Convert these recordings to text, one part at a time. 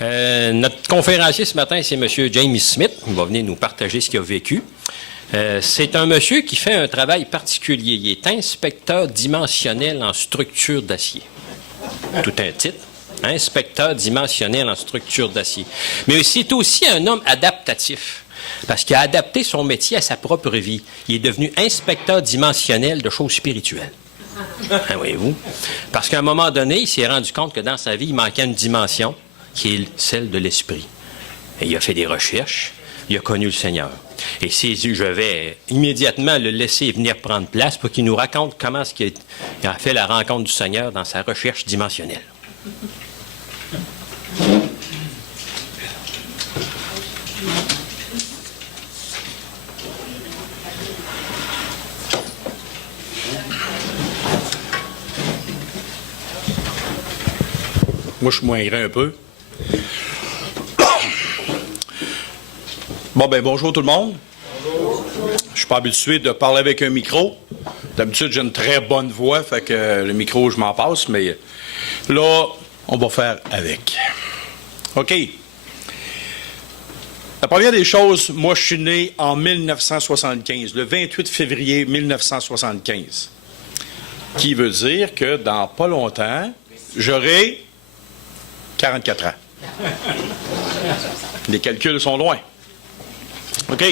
Notre conférencier ce matin, c'est M. James Smith. Il va venir nous partager ce qu'il a vécu. C'est un monsieur qui fait un travail particulier. Il est inspecteur dimensionnel en structure d'acier. Tout un titre. Inspecteur dimensionnel en structure d'acier. Mais c'est aussi un homme adaptatif, parce qu'il a adapté son métier à sa propre vie. Il est devenu inspecteur dimensionnel de choses spirituelles. Hein, voyez-vous? Parce qu'à un moment donné, il s'est rendu compte que dans sa vie, il manquait une dimension, qui est celle de l'esprit. Et il a fait des recherches, il a connu le Seigneur. Et je vais immédiatement le laisser venir prendre place pour qu'il nous raconte comment il a fait la rencontre du Seigneur dans sa recherche dimensionnelle. Moi, je suis moins grand un peu. Bonjour tout le monde. Bonjour. Je suis pas habitué de parler avec un micro. D'habitude, j'ai une très bonne voix, fait que le micro, je m'en passe, mais là, on va faire avec. OK. La première des choses, moi, je suis né en 1975, le 28 février 1975. Qui veut dire que dans pas longtemps, j'aurai 44 ans. Les calculs sont loin. OK.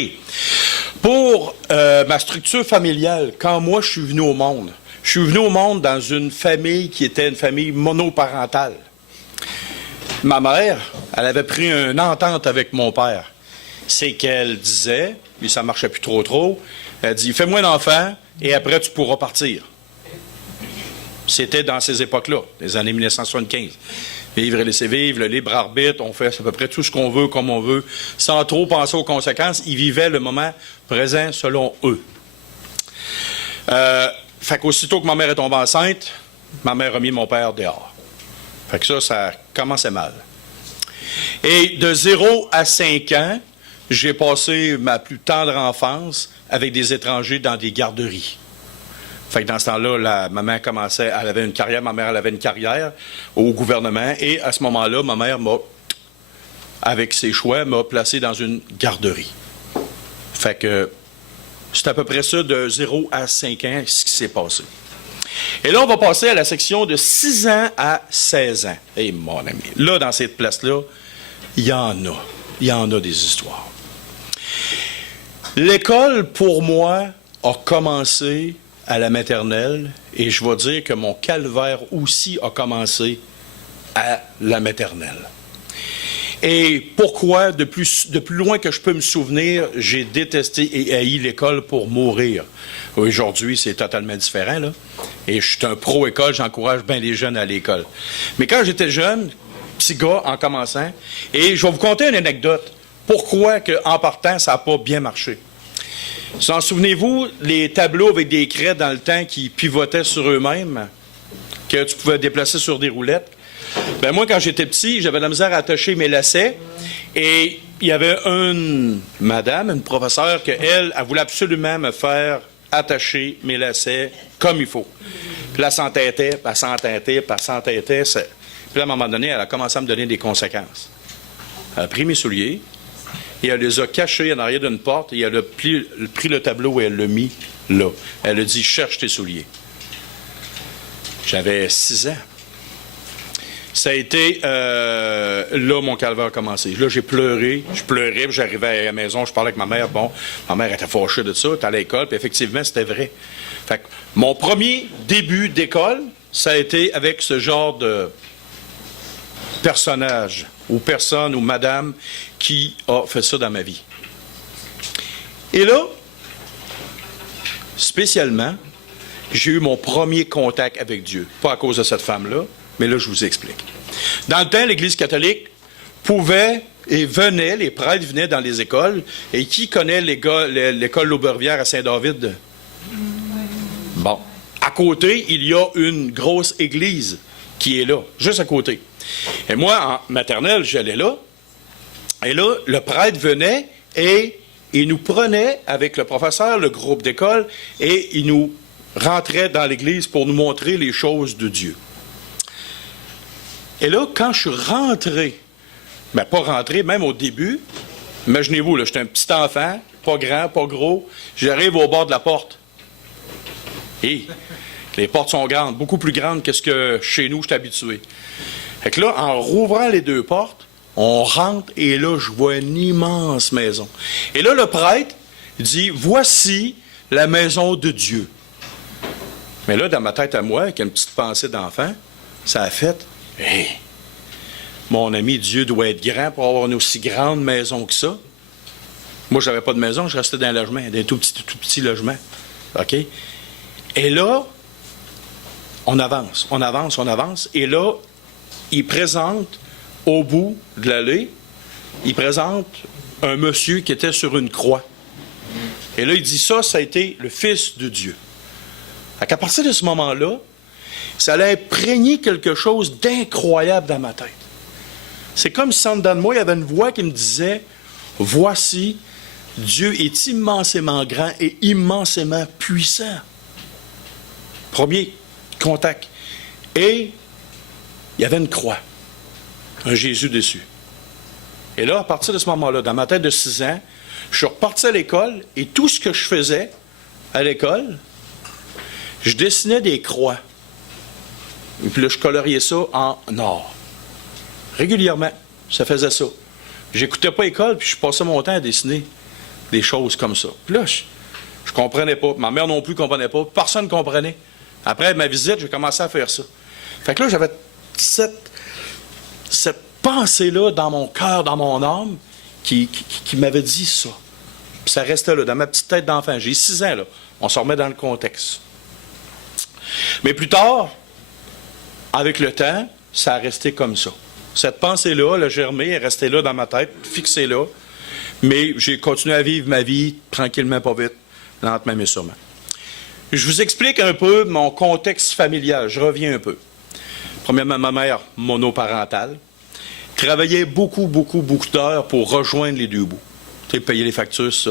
Pour ma structure familiale, quand moi je suis venu au monde, je suis venu au monde dans une famille qui était une famille monoparentale. Ma mère, elle avait pris une entente avec mon père. C'est qu'elle disait, puis ça marchait plus trop, elle dit, fais-moi un enfant et après tu pourras partir. C'était dans ces époques-là, les années 1975. Vivre et laisser vivre, le libre arbitre, on fait à peu près tout ce qu'on veut, comme on veut, sans trop penser aux conséquences. Ils vivaient le moment présent selon eux. Fait qu'aussitôt que ma mère est tombée enceinte, ma mère a mis mon père dehors. Fait que ça commençait mal. Et de 0 à 5 ans, j'ai passé ma plus tendre enfance avec des étrangers dans des garderies. Fait que dans ce temps-là, ma mère commençait, elle avait une carrière, ma mère elle avait une carrière au gouvernement, et à ce moment-là, ma mère avec ses choix, m'a placé dans une garderie. Fait que c'est à peu près ça de 0 à 5 ans ce qui s'est passé. Et là, on va passer à la section de 6 ans à 16 ans. Et mon ami, là, dans cette place-là, il y en a des histoires. L'école, pour moi, a commencé à la maternelle, et je vais dire que mon calvaire aussi a commencé à la maternelle. Et pourquoi, de plus loin que je peux me souvenir, j'ai détesté et haï l'école pour mourir. Aujourd'hui, c'est totalement différent, là. Et je suis un pro-école, j'encourage bien les jeunes à l'école. Mais quand j'étais jeune, petit gars en commençant, et je vais vous conter une anecdote. Pourquoi, en partant, ça n'a pas bien marché? Vous en souvenez-vous, les tableaux avec des craies dans le temps qui pivotaient sur eux-mêmes, que tu pouvais déplacer sur des roulettes? Ben moi, quand j'étais petit, j'avais de la misère à attacher mes lacets, et il y avait une madame, une professeure, elle voulait absolument me faire attacher mes lacets comme il faut. Puis là, elle s'entêtait, puis elle s'entêtait, puis elle s'entêtait. Puis là, à un moment donné, elle a commencé à me donner des conséquences. Elle a pris mes souliers, et elle les a cachés en arrière d'une porte, et elle a pris le tableau et elle l'a mis là. Elle a dit, cherche tes souliers. J'avais 6 ans. Ça a été, là, mon calvaire a commencé. Là, j'ai pleuré, je pleurais, puis j'arrivais à la maison, je parlais avec ma mère. Bon, ma mère était fâchée de ça, elle était à l'école, puis effectivement, c'était vrai. Fait que mon premier début d'école, ça a été avec ce genre de personnage, ou personne, ou madame, qui a fait ça dans ma vie. Et là, spécialement, j'ai eu mon premier contact avec Dieu. Pas à cause de cette femme-là, mais là, je vous explique. Dans le temps, l'Église catholique pouvait et venait, les prêtres venaient dans les écoles. Et qui connaît l'école L'Aubervière à Saint-David? Bon. À côté, il y a une grosse église qui est là, juste à côté. Et moi, en maternelle, j'allais là. Et là, le prêtre venait et il nous prenait avec le professeur, le groupe d'école, et il nous rentrait dans l'église pour nous montrer les choses de Dieu. Et là, quand je suis rentré Mais pas rentrer, même au début. Imaginez-vous, là, j'étais un petit enfant, pas grand, pas gros. J'arrive au bord de la porte. Et les portes sont grandes, beaucoup plus grandes que ce que chez nous, je suis habitué. Fait que là, en rouvrant les deux portes, on rentre et là, je vois une immense maison. Et là, le prêtre dit, voici la maison de Dieu. Mais là, dans ma tête à moi, avec une petite pensée d'enfant, ça a fait, hey, mon ami, Dieu doit être grand pour avoir une aussi grande maison que ça. Moi, je n'avais pas de maison, je restais dans un logement, des tout petits logements. OK? Et là, on avance. Et là, il présente, au bout de l'allée, il présente un monsieur qui était sur une croix. Et là, il dit ça a été le Fils de Dieu. À partir de ce moment-là, ça allait imprégner quelque chose d'incroyable dans ma tête. C'est comme si en dedans de moi, il y avait une voix qui me disait, voici, Dieu est immensément grand et immensément puissant. Premier contact. Et il y avait une croix, un Jésus dessus. Et là, à partir de ce moment-là, dans ma tête de 6 ans, je suis reparti à l'école et tout ce que je faisais à l'école, je dessinais des croix. Et puis là, je coloriais ça en or. Régulièrement, ça faisait ça. J'écoutais pas l'école, puis je passais mon temps à dessiner des choses comme ça. Puis là, je comprenais pas. Ma mère non plus comprenait pas. Personne ne comprenait. Après ma visite, j'ai commencé à faire ça. Fait que là, j'avais cette pensée-là dans mon cœur, dans mon âme, qui m'avait dit ça. Puis ça restait là, dans ma petite tête d'enfant. J'ai 6 ans, là. On se remet dans le contexte. Mais plus tard, avec le temps, ça a resté comme ça. Cette pensée-là, elle a germé, elle est restée là dans ma tête, fixée là. Mais j'ai continué à vivre ma vie tranquillement, pas vite, lentement mais sûrement. Je vous explique un peu mon contexte familial. Je reviens un peu. Premièrement, ma mère monoparentale travaillait beaucoup d'heures pour rejoindre les deux bouts. Tu sais, payer les factures, ça.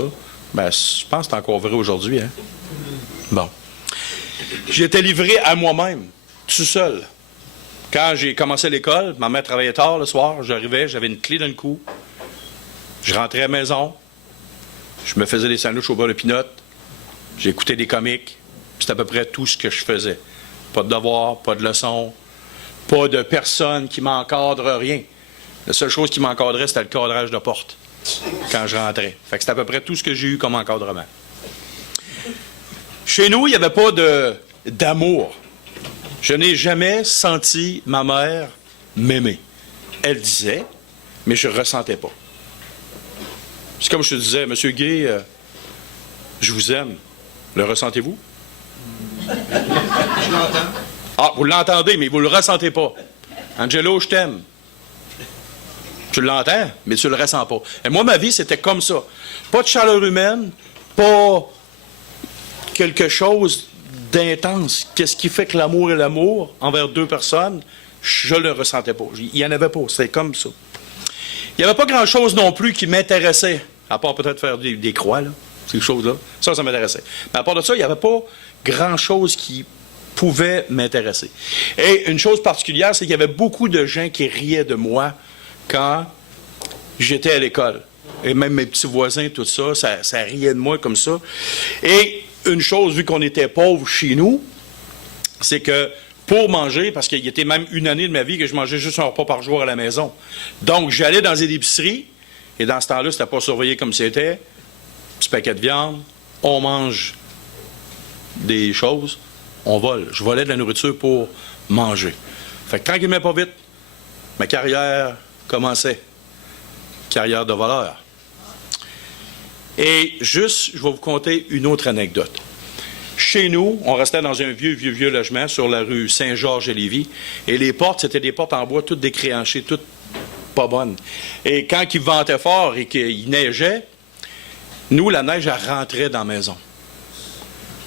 Ben, je pense que c'est encore vrai aujourd'hui, hein? Bon. J'étais livré à moi-même, tout seul. Quand j'ai commencé l'école, ma mère travaillait tard le soir, j'arrivais, j'avais une clé dans le cou. Je rentrais à la maison, je me faisais des sandwichs au beurre de pinot, j'écoutais des comiques, c'est à peu près tout ce que je faisais. Pas de devoirs, pas de leçons, pas de personne qui m'encadre, rien. La seule chose qui m'encadrait, c'était le cadrage de porte quand je rentrais. Fait que c'est à peu près tout ce que j'ai eu comme encadrement. Chez nous, il n'y avait pas d'amour. Je n'ai jamais senti ma mère m'aimer. Elle disait, mais je ne ressentais pas. C'est comme je te disais, Monsieur Gay, je vous aime. Le ressentez-vous? Je l'entends. Ah, vous l'entendez, mais vous ne le ressentez pas. Angelo, je t'aime. Tu l'entends, mais tu ne le ressens pas. Et moi, ma vie, c'était comme ça. Pas de chaleur humaine, pas quelque chose d'intense. Qu'est-ce qui fait que l'amour est l'amour envers deux personnes? Je ne le ressentais pas. Il n'y en avait pas. C'était comme ça. Il n'y avait pas grand-chose non plus qui m'intéressait, à part peut-être faire des croix, là, ces choses-là. Ça m'intéressait. Mais à part de ça, il n'y avait pas grand-chose qui pouvait m'intéresser. Et une chose particulière, c'est qu'il y avait beaucoup de gens qui riaient de moi quand j'étais à l'école. Et même mes petits voisins, tout ça, ça riait de moi comme ça. Et une chose, vu qu'on était pauvres chez nous, c'est que pour manger, parce qu'il y était même une année de ma vie que je mangeais juste un repas par jour à la maison. Donc, j'allais dans des épiceries, et dans ce temps-là, c'était pas surveillé comme c'était. Petit paquet de viande, on mange des choses, on vole. Je volais de la nourriture pour manger. Fait que tranquillement, pas vite, ma carrière commençait. Carrière de voleur. Et juste, je vais vous conter une autre anecdote. Chez nous, on restait dans un vieux logement sur la rue Saint-Georges et Lévis. Et les portes, c'était des portes en bois, toutes décréanchées, toutes pas bonnes. Et quand il ventait fort et qu'il neigeait, nous, la neige, elle rentrait dans la maison.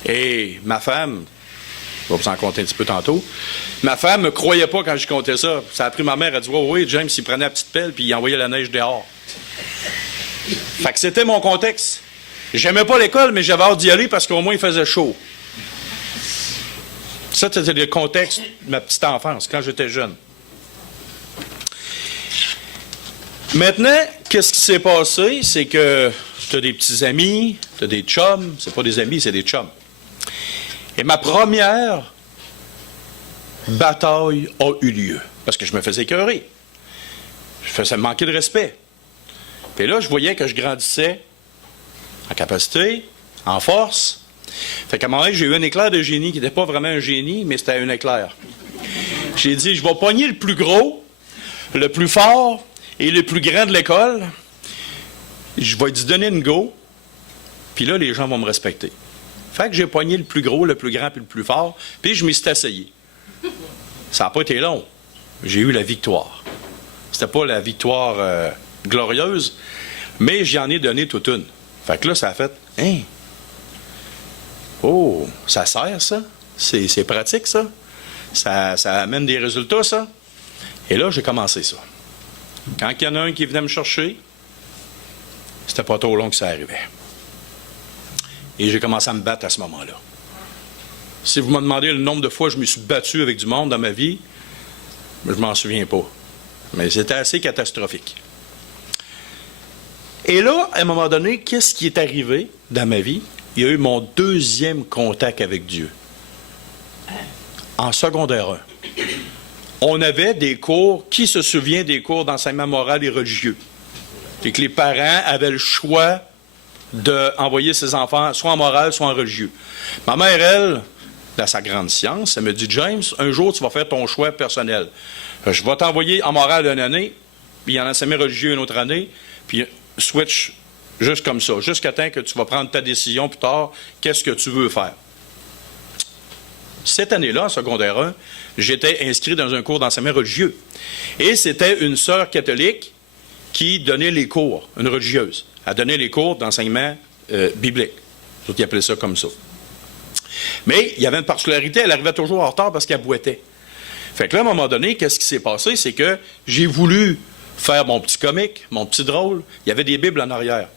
Et ma femme, je vais vous en compter un petit peu tantôt, ma femme ne me croyait pas quand je comptais ça. Ça a pris ma mère, elle a dit, oui, James, il prenait la petite pelle puis il envoyait la neige dehors. Fait que c'était mon contexte. J'aimais pas l'école, mais j'avais hâte d'y aller parce qu'au moins il faisait chaud. Ça, c'était le contexte de ma petite enfance, quand j'étais jeune. Maintenant, qu'est-ce qui s'est passé? C'est que tu as des petits amis, tu as des chums. C'est pas des amis, c'est des chums. Et ma première bataille a eu lieu. Parce que je me faisais écœurer. Ça me manquait de respect. Puis là, je voyais que je grandissais en capacité, en force. Fait qu'à un moment donné, j'ai eu un éclair de génie qui n'était pas vraiment un génie, mais c'était un éclair. J'ai dit, je vais pogner le plus gros, le plus fort et le plus grand de l'école. Je vais lui donner une go, puis là, les gens vont me respecter. Fait que j'ai pogné le plus gros, le plus grand puis le plus fort, puis je m'y suis essayé. Ça n'a pas été long. J'ai eu la victoire. C'était pas la victoire glorieuse, mais j'en ai donné toute une. Fait que là, ça a fait, hein? Oh, ça sert, ça? C'est pratique, ça? Ça amène des résultats, ça? Et là, j'ai commencé ça. Quand il y en a un qui venait me chercher, c'était pas trop long que ça arrivait. Et j'ai commencé à me battre à ce moment-là. Si vous me demandez le nombre de fois que je me suis battu avec du monde dans ma vie, je m'en souviens pas. Mais c'était assez catastrophique. Et là, à un moment donné, qu'est-ce qui est arrivé dans ma vie? Il y a eu mon deuxième contact avec Dieu. En secondaire 1. On avait des cours, qui se souvient des cours d'enseignement moral et religieux? C'est que les parents avaient le choix d'envoyer ses enfants soit en moral, soit en religieux. Ma mère, elle, dans sa grande science, elle me dit, James, un jour, tu vas faire ton choix personnel. Je vais t'envoyer en morale une année, puis en enseignement religieux une autre année, puis switch juste comme ça, jusqu'à temps que tu vas prendre ta décision plus tard, qu'est-ce que tu veux faire. Cette année-là, en secondaire 1, j'étais inscrit dans un cours d'enseignement religieux. Et c'était une sœur catholique qui donnait les cours, une religieuse. Elle donnait les cours d'enseignement biblique. Les autres, ils appelaient ça comme ça. Mais il y avait une particularité, elle arrivait toujours en retard parce qu'elle boitait. Fait que là, à un moment donné, qu'est-ce qui s'est passé? C'est que j'ai voulu faire mon petit comique, mon petit drôle. Il y avait des Bibles en arrière.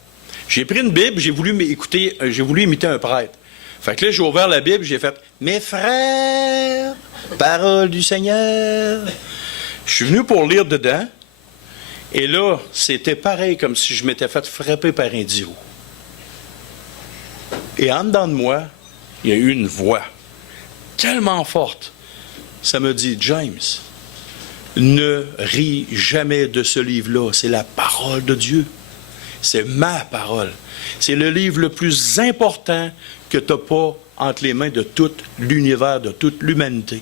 J'ai pris une Bible, j'ai voulu imiter un prêtre. Fait que là, j'ai ouvert la Bible, j'ai fait « Mes frères, parole du Seigneur ». Je suis venu pour lire dedans, et là, c'était pareil comme si je m'étais fait frapper par un dieu. Et en dedans de moi, il y a eu une voix tellement forte. Ça me dit, James, ne ris jamais de ce livre-là. C'est la parole de Dieu. C'est ma parole. C'est le livre le plus important que tu n'as pas entre les mains de tout l'univers, de toute l'humanité.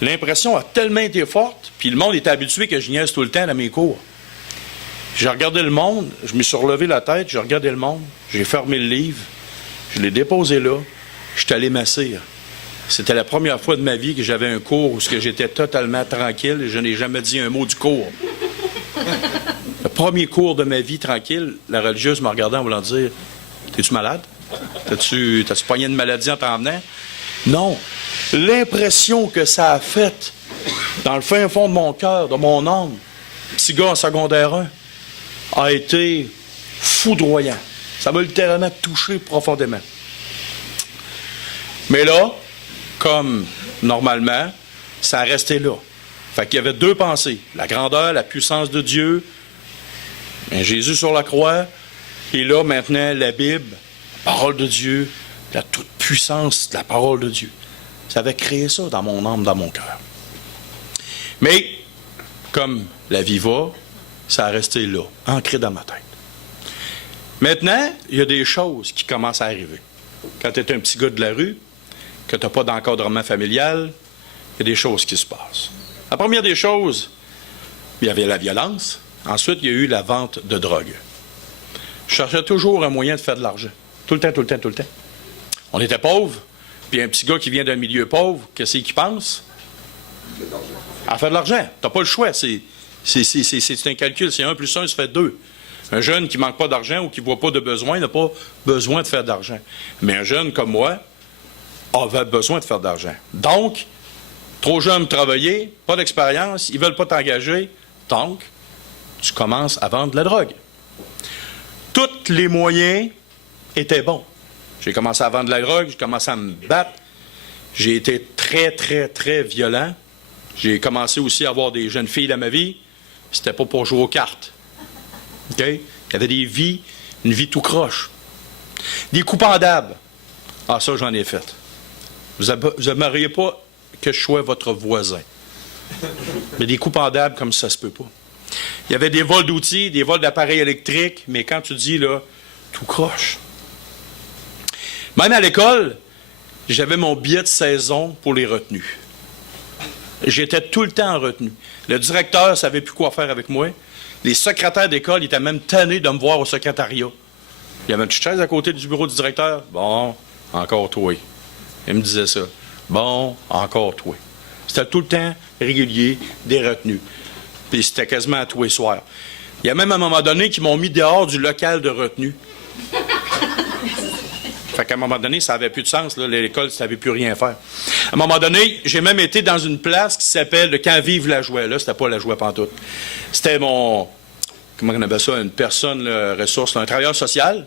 L'impression a tellement été forte, puis le monde était habitué que je niaise tout le temps dans mes cours. J'ai regardé le monde, je me suis relevé la tête, j'ai regardé le monde, j'ai fermé le livre, je l'ai déposé là, je suis allé m'asseoir. C'était la première fois de ma vie que j'avais un cours où j'étais totalement tranquille et je n'ai jamais dit un mot du cours. Le premier cours de ma vie tranquille, la religieuse me regardait en voulant dire « T'es-tu malade? T'as-tu pogné une maladie en t'en venant? » Non. L'impression que ça a faite dans le fin fond de mon cœur, de mon âme, petit gars en secondaire 1, a été foudroyant. Ça m'a littéralement touché profondément. Mais là, comme normalement, ça a resté là. Fait qu'il y avait deux pensées. La grandeur, la puissance de Dieu, Jésus sur la croix, et là, maintenant, la Bible, la parole de Dieu, la toute puissance de la parole de Dieu. Ça avait créé ça dans mon âme, dans mon cœur. Mais, comme la vie va, ça a resté là, ancré dans ma tête. Maintenant, il y a des choses qui commencent à arriver. Quand tu es un petit gars de la rue, que tu n'as pas d'encadrement familial, il y a des choses qui se passent. La première des choses, il y avait la violence. Ensuite, il y a eu la vente de drogue. Je cherchais toujours un moyen de faire de l'argent. Tout le temps, tout le temps, tout le temps. On était pauvres, puis un petit gars qui vient d'un milieu pauvre, qu'est-ce qu'il pense? À faire de l'argent. Tu n'as pas le choix. C'est un calcul. C'est 1 plus 1, ça fait 2. Un jeune qui ne manque pas d'argent ou qui ne voit pas de besoin n'a pas besoin de faire d'argent. Mais un jeune comme moi avait besoin de faire d'argent. Donc, trop jeune de travailler, pas d'expérience, ils ne veulent pas t'engager. Donc, tu commences à vendre de la drogue. Tous les moyens étaient bons. J'ai commencé à vendre de la drogue, j'ai commencé à me battre. J'ai été très, très, très violent. J'ai commencé aussi à avoir des jeunes filles dans ma vie. c'était pas pour jouer aux cartes. OK? Il y avait des vies, une vie tout croche. Des coups pendables. Ah, ça, j'en ai fait. Vous n'aimeriez pas que je sois votre voisin. Mais des coups pendables comme ça se peut pas. Il y avait des vols d'outils, des vols d'appareils électriques, mais quand tu dis, là, tout croche. Même à l'école, j'avais mon billet de saison pour les retenues. J'étais tout le temps en retenue. Le directeur ne savait plus quoi faire avec moi. Les secrétaires d'école étaient même tannés de me voir au secrétariat. Il y avait une petite chaise à côté du bureau du directeur. Bon, encore toi. Il me disait ça. Bon, encore toi. C'était tout le temps régulier, des retenues. Puis c'était quasiment à tous les soirs. Il y a même à un moment donné qui m'ont mis dehors du local de retenue. Fait qu'à un moment donné, ça n'avait plus de sens. Là. L'école ne savait plus rien faire. À un moment donné, j'ai même été dans une place qui s'appelle le Camp Vive la Joie. Là, c'était pas la Joie pantoute. C'était mon... Comment on appelle ça? Une personne, là, ressource, là, un travailleur social.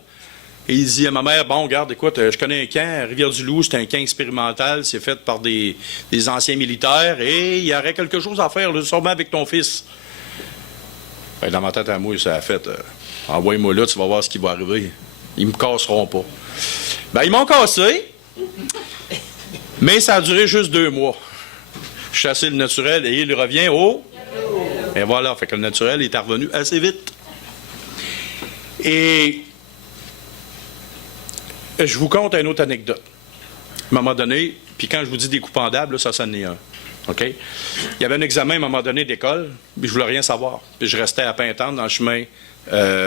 Et il dit à ma mère, bon, regarde, écoute, je connais un camp à Rivière-du-Loup, c'est un camp expérimental, c'est fait par des anciens militaires, et il y aurait quelque chose à faire, là, sûrement avec ton fils. Ben, dans ma tête à moi, ça a fait, envoie-moi là, tu vas voir ce qui va arriver. Ils me casseront pas. Ben, ils m'ont cassé, mais ça a duré juste 2 mois. Je chassais le naturel et il revient au... Et voilà, fait que le naturel est revenu assez vite. Et je vous conte une autre anecdote. À un moment donné, puis quand je vous dis des coups pendables, là, ça en est un. OK? Il y avait un examen à un moment donné d'école, puis je voulais rien savoir. Puis je restais à Pintante, dans le chemin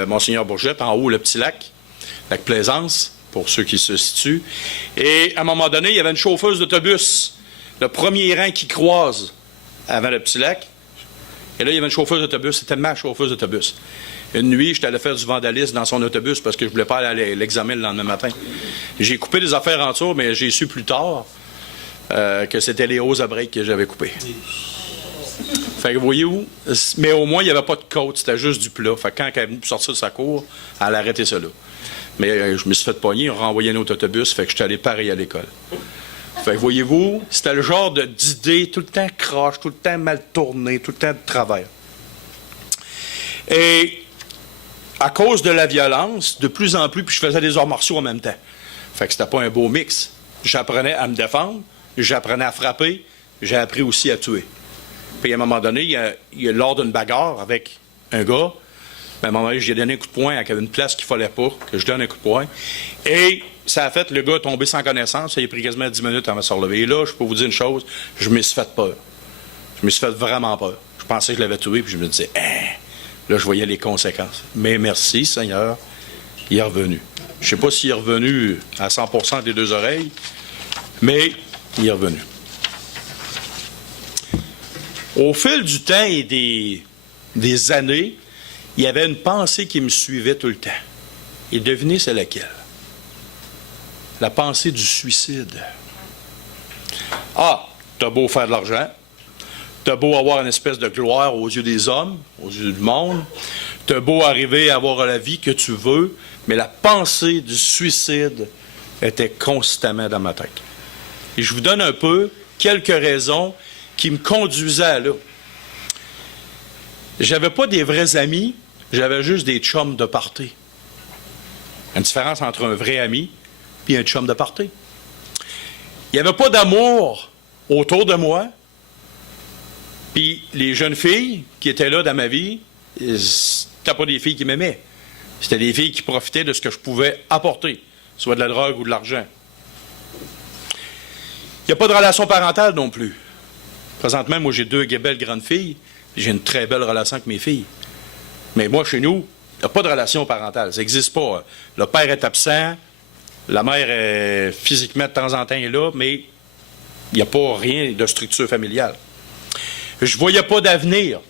Monseigneur Bourgette, en haut, le petit lac Plaisance, pour ceux qui se situent. Et à un moment donné, il y avait une chauffeuse d'autobus, le premier rang qui croise avant le petit lac. Et là, il y avait une chauffeuse d'autobus, c'était ma chauffeuse d'autobus. Une nuit, j'étais allé faire du vandalisme dans son autobus parce que je voulais pas aller à l'examen le lendemain matin. J'ai coupé des affaires en dessous, mais j'ai su plus tard que c'était les hauts à break que j'avais coupés. Fait que voyez-vous, mais au moins, il n'y avait pas de côte, c'était juste du plat. Fait que quand elle est venue sortir de sa cour, elle a arrêté ça là. Mais je me suis fait pogner, on renvoyait un autre autobus, fait que j'étais allé pareil à l'école. Fait que voyez-vous, c'était le genre d'idée tout le temps croche, tout le temps mal tourné, tout le temps de travers. Et à cause de la violence, de plus en plus, puis je faisais des arts martiaux en même temps. Fait que c'était pas un beau mix. J'apprenais à me défendre, j'apprenais à frapper, j'ai appris aussi à tuer. Puis à un moment donné, il y a lors d'une bagarre avec un gars, à un moment donné, j'ai donné un coup de poing à une place qu'il fallait pas, que je donne un coup de poing. Et ça a fait le gars tomber sans connaissance. Ça a pris quasiment 10 minutes avant de se relever. Et là, je peux vous dire une chose, je me suis fait peur. Je me suis fait vraiment peur. Je pensais que je l'avais tué, puis je me disais, là, je voyais les conséquences. Mais merci, Seigneur, il est revenu. Je ne sais pas s'il est revenu à 100% des 2 oreilles, mais il est revenu. Au fil du temps et des années, il y avait une pensée qui me suivait tout le temps. Et devinez c'est laquelle? La pensée du suicide. Ah, t'as beau faire de l'argent, t'as beau avoir une espèce de gloire aux yeux des hommes, aux yeux du monde, t'as beau arriver à avoir la vie que tu veux, mais la pensée du suicide était constamment dans ma tête. Et je vous donne un peu quelques raisons qui me conduisaient à là. J'avais pas des vrais amis, j'avais juste des chums de party. Une différence entre un vrai ami et un chum de party. Il n'y avait pas d'amour autour de moi. Puis les jeunes filles qui étaient là dans ma vie, c'était pas des filles qui m'aimaient. C'était des filles qui profitaient de ce que je pouvais apporter, soit de la drogue ou de l'argent. Il n'y a pas de relation parentale non plus. Présentement, moi, j'ai 2 belles grandes filles. J'ai une très belle relation avec mes filles. Mais moi, chez nous, il n'y a pas de relation parentale. Ça n'existe pas. Le père est absent, la mère est physiquement de temps en temps est là, mais il n'y a pas rien de structure familiale. Je ne voyais pas d'avenir.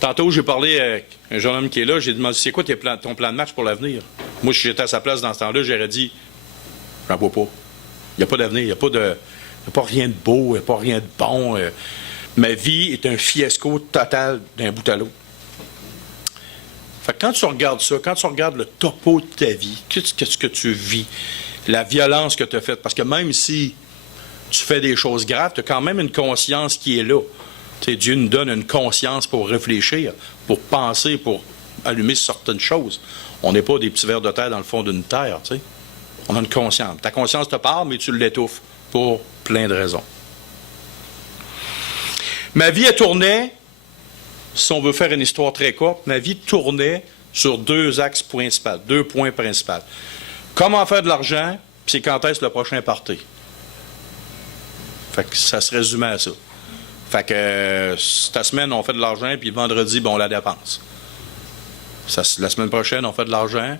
Tantôt, j'ai parlé avec un jeune homme qui est là, j'ai demandé, c'est quoi ton plan de match pour l'avenir? Moi, si j'étais à sa place dans ce temps-là, j'aurais dit, j'en vois pas. Il n'y a pas d'avenir, il n'y a pas rien de beau, il n'y a pas rien de bon. Ma vie est un fiasco total d'un bout à l'autre. Fait que quand tu regardes ça, quand tu regardes le topo de ta vie, qu'est-ce que tu vis, la violence que tu as faite, parce que même si tu fais des choses graves, tu as quand même une conscience qui est là. Tu sais, Dieu nous donne une conscience pour réfléchir, pour penser, pour allumer certaines choses. On n'est pas des petits vers de terre dans le fond d'une terre, tu sais. On a une conscience. Ta conscience te parle, mais tu l'étouffes pour plein de raisons. Ma vie, elle tournait, si on veut faire une histoire très courte, ma vie tournait sur deux axes principaux, deux points principaux. Comment faire de l'argent, puis c'est quand est-ce le prochain party. Fait que ça se résumait à ça. Fait que cette semaine, on fait de l'argent, puis vendredi, ben, on la dépense. La semaine prochaine, on fait de l'argent,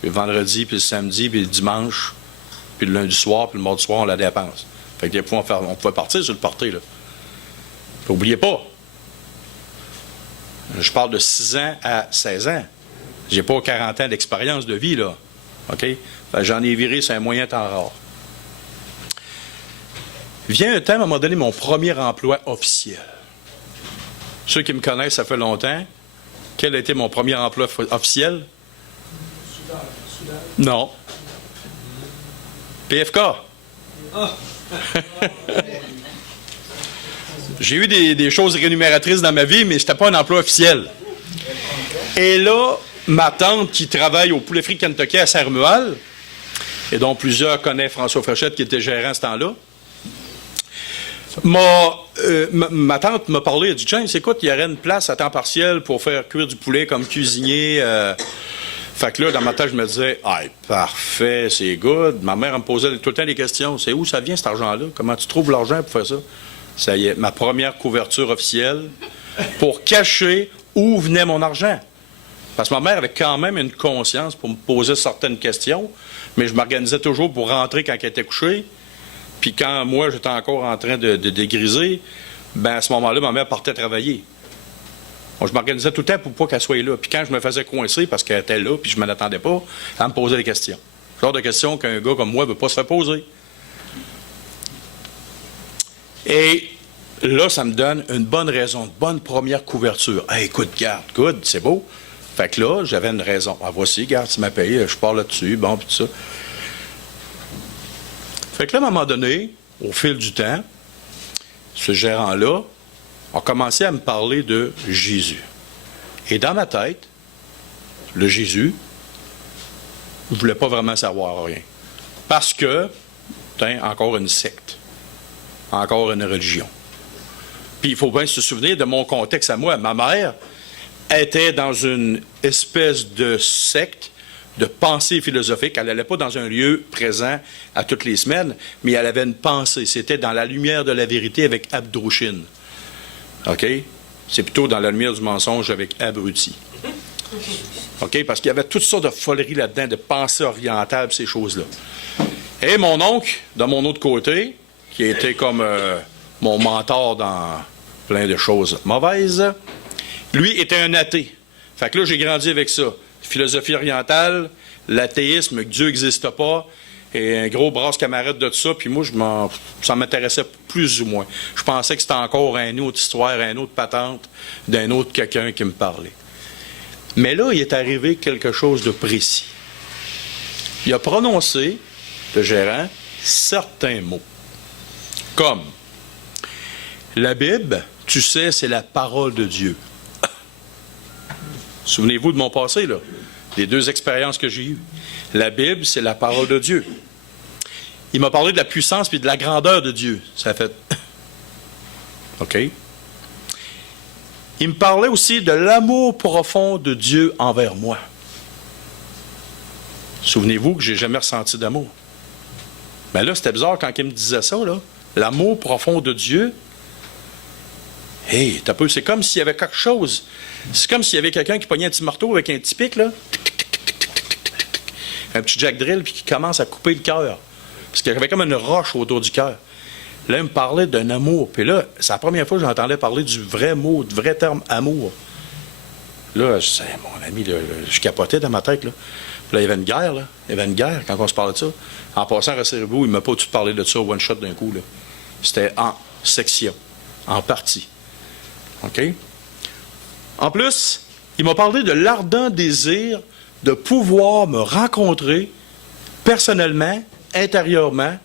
puis le vendredi, puis le samedi, puis le dimanche, puis le lundi soir, puis le mardi soir, on la dépense. Fait que des fois, on pouvait partir sur le party, là. N'oubliez pas, je parle de 6 ans à 16 ans. J'ai pas 40 ans d'expérience de vie, là. OK? J'en ai viré sur un moyen temps rare. Vient un temps, à un moment donné, mon premier emploi officiel. Ceux qui me connaissent, ça fait longtemps. Quel a été mon premier emploi officiel? Non. PFK. J'ai eu des choses rémunératrices dans ma vie, mais ce n'était pas un emploi officiel. Et là, ma tante qui travaille au Poulet Frit Kentucky à Saint-Romuald, et dont plusieurs connaissent François Fréchette qui était gérant à ce temps-là, ma tante m'a parlé, elle a dit « James, écoute, il y aurait une place à temps partiel pour faire cuire du poulet comme cuisinier. Fait que là, dans ma tête, je me disais « Ah, parfait, c'est good. » Ma mère me posait tout le temps des questions. « C'est où ça vient, cet argent-là? Comment tu trouves l'argent pour faire ça? » Ça y est, ma première couverture officielle pour cacher où venait mon argent. Parce que ma mère avait quand même une conscience pour me poser certaines questions, mais je m'organisais toujours pour rentrer quand elle était couchée. Puis quand moi, j'étais encore en train de dégriser, ben à ce moment-là, ma mère partait travailler. Bon, je m'organisais tout le temps pour pas qu'elle soit là. Puis quand je me faisais coincer parce qu'elle était là, puis je ne m'en attendais pas, elle me posait des questions. Le genre de questions qu'un gars comme moi ne veut pas se faire poser. Et là, ça me donne une bonne raison, une bonne première couverture. Hey, écoute, garde, good, c'est beau. Fait que là, j'avais une raison. Ah, voici, garde, tu m'as payé, je pars là-dessus, bon, puis tout ça. Fait que là, à un moment donné, au fil du temps, ce gérant-là a commencé à me parler de Jésus. Et dans ma tête, le Jésus, je ne voulais pas vraiment savoir rien. Parce que, encore une secte. Encore une religion. Puis il faut bien se souvenir de mon contexte à moi. Ma mère était dans une espèce de secte de pensée philosophique. Elle n'allait pas dans un lieu présent à toutes les semaines, mais elle avait une pensée. C'était dans la lumière de la vérité avec Abdrouchine. OK? C'est plutôt dans la lumière du mensonge avec Abruti. OK? Parce qu'il y avait toutes sortes de foleries là-dedans, de pensée orientale, ces choses-là. Et mon oncle, de mon autre côté, qui était comme mon mentor dans plein de choses mauvaises, lui était un athée. Fait que là, j'ai grandi avec ça. Philosophie orientale, l'athéisme, que Dieu n'existe pas, et un gros brasse camarade de tout ça, puis moi, ça m'intéressait plus ou moins. Je pensais que c'était encore une autre histoire, une autre patente d'un autre quelqu'un qui me parlait. Mais là, il est arrivé quelque chose de précis. Il a prononcé, le gérant, certains mots. Comme, la Bible, tu sais, c'est la parole de Dieu. Souvenez-vous de mon passé, là, les deux expériences que j'ai eues. La Bible, c'est la parole de Dieu. Il m'a parlé de la puissance et de la grandeur de Dieu. Ça a fait... OK. Il me parlait aussi de l'amour profond de Dieu envers moi. Souvenez-vous que je n'ai jamais ressenti d'amour. Mais là, c'était bizarre quand il me disait ça, là. L'amour profond de Dieu. Hey, c'est comme s'il y avait quelque chose. C'est comme s'il y avait quelqu'un qui pognait un petit marteau avec un petit pic, là. Un petit jack drill, puis qui commence à couper le cœur. Parce qu'il y avait comme une roche autour du cœur. Là, il me parlait d'un amour. Puis là, c'est la première fois que j'entendais parler du vrai mot, du vrai terme amour. Là, mon ami, là, je capotais dans ma tête, là. Puis là, il y avait une guerre, là. Il y avait une guerre quand on se parlait de ça. En passant, rassurez-vous, il ne m'a pas tout parlé de ça one shot d'un coup, là. C'était en section, en partie. OK? En plus, il m'a parlé de l'ardent désir de pouvoir me rencontrer personnellement, intérieurement,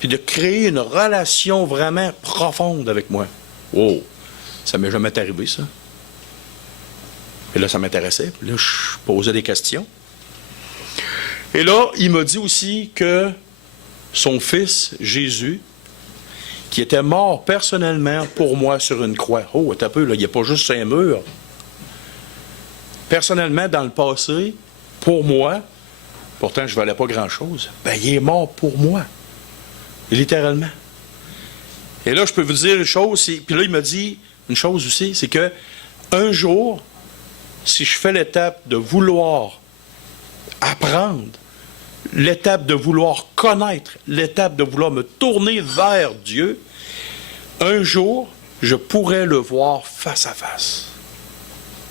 puis de créer une relation vraiment profonde avec moi. Wow! Ça m'est jamais arrivé, ça. Et là, ça m'intéressait. Là, je posais des questions. Et là, il m'a dit aussi que son fils, Jésus, qui était mort personnellement pour moi sur une croix. Oh, attends un peu, là, il n'y a pas juste un mur. Personnellement, dans le passé, pour moi, pourtant je ne valais pas grand-chose, ben, il est mort pour moi. Littéralement. Et là, je peux vous dire une chose, puis là, il m'a dit une chose aussi, c'est que un jour, si je fais l'étape de vouloir apprendre, l'étape de vouloir connaître, l'étape de vouloir me tourner vers Dieu, un jour, je pourrais le voir face à face.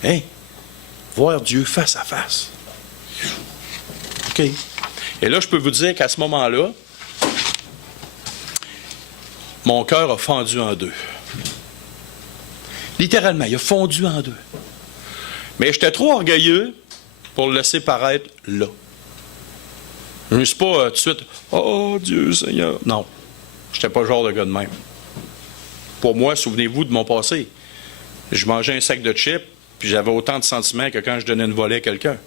Hein? Voir Dieu face à face. OK. Et là, je peux vous dire qu'à ce moment-là, mon cœur a fondu en deux. Littéralement, il a fondu en deux. Mais j'étais trop orgueilleux pour le laisser paraître là. Je ne me suis pas tout de suite « Oh, Dieu Seigneur ». Non, je n'étais pas le genre de gars de même. Pour moi, souvenez-vous de mon passé. Je mangeais un sac de chips, puis j'avais autant de sentiments que quand je donnais une volée à quelqu'un.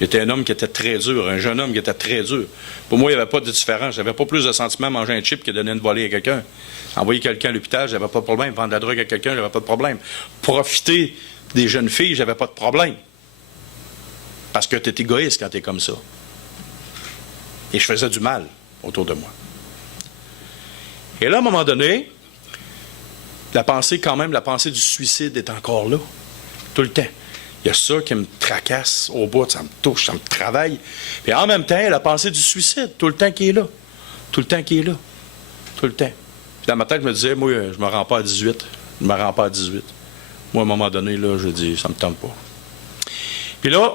J'étais un homme qui était très dur, un jeune homme qui était très dur. Pour moi, il n'y avait pas de différence. Je n'avais pas plus de sentiments à manger un chip que donner une volée à quelqu'un. Envoyer quelqu'un à l'hôpital, je n'avais pas de problème. Vendre de la drogue à quelqu'un, je n'avais pas de problème. Profiter des jeunes filles, je n'avais pas de problème. Parce que tu es égoïste quand tu es comme ça. Et je faisais du mal autour de moi. Et là, à un moment donné, la pensée du suicide est encore là. Tout le temps. Il y a ça qui me tracasse au bout, ça me touche, ça me travaille. Et en même temps, la pensée du suicide, tout le temps qui est là. Tout le temps qui est là. Tout le temps. Puis dans ma tête, je me disais, moi, je me rends pas à 18. Je me rends pas à 18. Moi, à un moment donné, là, je dis, ça me tente pas. Puis là,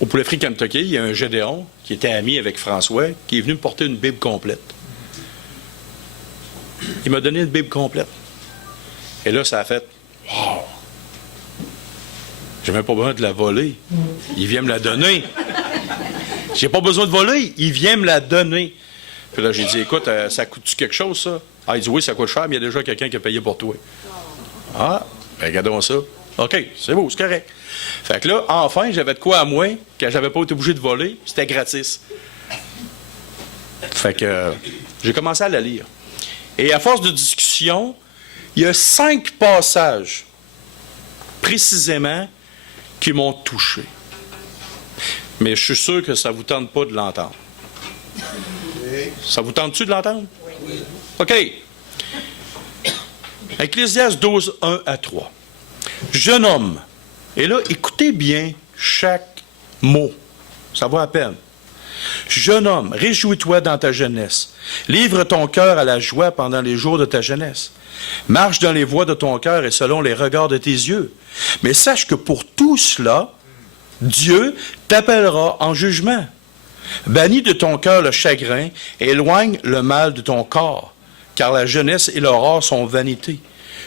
au Poulet Frit Kentucky, il y a un Gédéon qui était ami avec François, qui est venu me porter une Bible complète. Il m'a donné une Bible complète. Et là, ça a fait « Wow! » J'ai même pas besoin de la voler. Il vient me la donner. J'ai pas besoin de voler. Il vient me la donner. Puis là, j'ai dit « Écoute, ça coûte-tu quelque chose, ça? » Ah, il dit « Oui, ça coûte cher, mais il y a déjà quelqu'un qui a payé pour toi. » Ah, ben regardons ça. OK, c'est beau, c'est correct. Fait que là, enfin, j'avais de quoi à moi, que j'avais pas été obligé de voler, c'était gratis. Fait que j'ai commencé à la lire. Et à force de discussion, il y a 5 passages, précisément, qui m'ont touché. Mais je suis sûr que ça ne vous tente pas de l'entendre. Ça vous tente-tu de l'entendre? Oui. OK. Ecclésiaste 12, 1 à 3. Jeune homme. Et là, écoutez bien chaque mot. Ça vaut à peine. Jeune homme, réjouis-toi dans ta jeunesse. Livre ton cœur à la joie pendant les jours de ta jeunesse. Marche dans les voies de ton cœur et selon les regards de tes yeux. Mais sache que pour tout cela, Dieu t'appellera en jugement. Bannis de ton cœur le chagrin, éloigne le mal de ton corps, car la jeunesse et l'aurore sont vanité.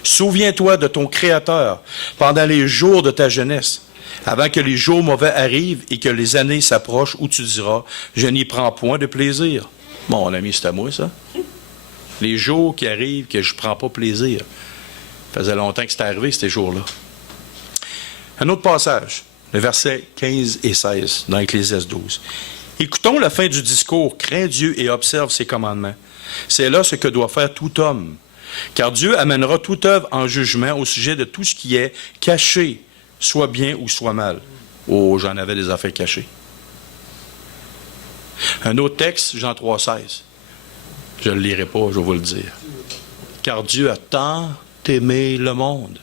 Souviens-toi de ton Créateur pendant les jours de ta jeunesse, avant que les jours mauvais arrivent et que les années s'approchent où tu diras « Je n'y prends point de plaisir ». Mon ami, c'est à moi, ça. Les jours qui arrivent que je ne prends pas plaisir. Ça faisait longtemps que c'était arrivé, ces jours-là. Un autre passage, le verset 15 et 16, dans Ecclésiaste 12. « Écoutons la fin du discours, crains Dieu et observe ses commandements. C'est là ce que doit faire tout homme. Car Dieu amènera toute œuvre en jugement au sujet de tout ce qui est caché, soit bien ou soit mal. » Oh, j'en avais des affaires cachées. Un autre texte, Jean 3,16. Je ne le lirai pas, je vais vous le dire. Car Dieu a tant aimé le monde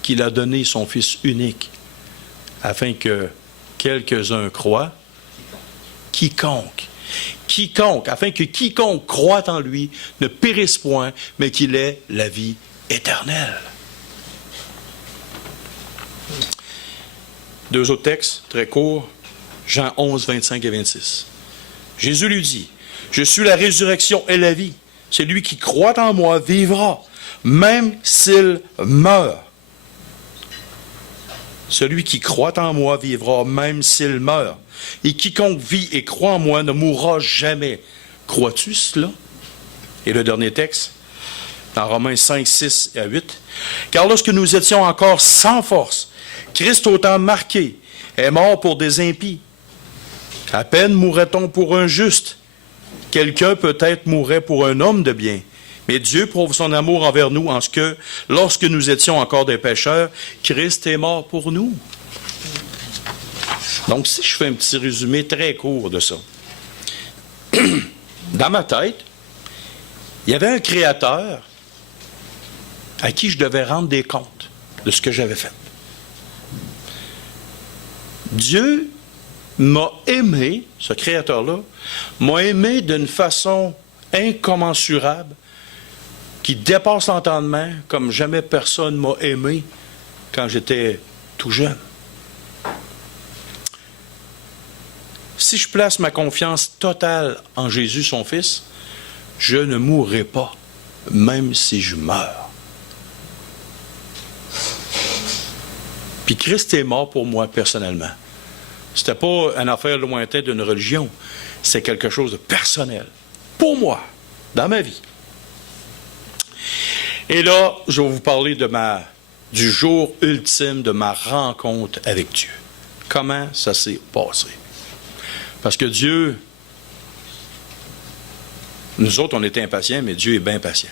qu'il a donné son Fils unique, afin que quelques-uns croient, afin que quiconque croit en lui ne périsse point, mais qu'il ait la vie éternelle. Deux autres textes, très courts, Jean 11, 25 et 26. Jésus lui dit, « Je suis la résurrection et la vie. Celui qui croit en moi vivra, même s'il meurt. Celui qui croit en moi vivra, même s'il meurt. Et quiconque vit et croit en moi ne mourra jamais. » Crois-tu cela? Et le dernier texte, dans Romains 5, 6 à 8. « Car lorsque nous étions encore sans force, Christ au temps marqué est mort pour des impies. À peine mourrait-on pour un juste. Quelqu'un peut-être mourrait pour un homme de bien. Mais Dieu prouve son amour envers nous en ce que, lorsque nous étions encore des pécheurs, Christ est mort pour nous. » Donc, si je fais un petit résumé très court de ça, dans ma tête, il y avait un créateur à qui je devais rendre des comptes de ce que j'avais fait. Dieu m'a aimé, ce créateur-là, m'a aimé d'une façon incommensurable, qui dépasse l'entendement, comme jamais personne m'a aimé quand j'étais tout jeune. Si je place ma confiance totale en Jésus, son Fils, je ne mourrai pas, même si je meurs. Puis Christ est mort pour moi personnellement. C'était pas une affaire lointaine d'une religion, c'est quelque chose de personnel. Pour moi, dans ma vie. Et là, je vais vous parler du jour ultime de ma rencontre avec Dieu. Comment ça s'est passé? Parce que Dieu, nous autres, on était impatients, mais Dieu est bien patient.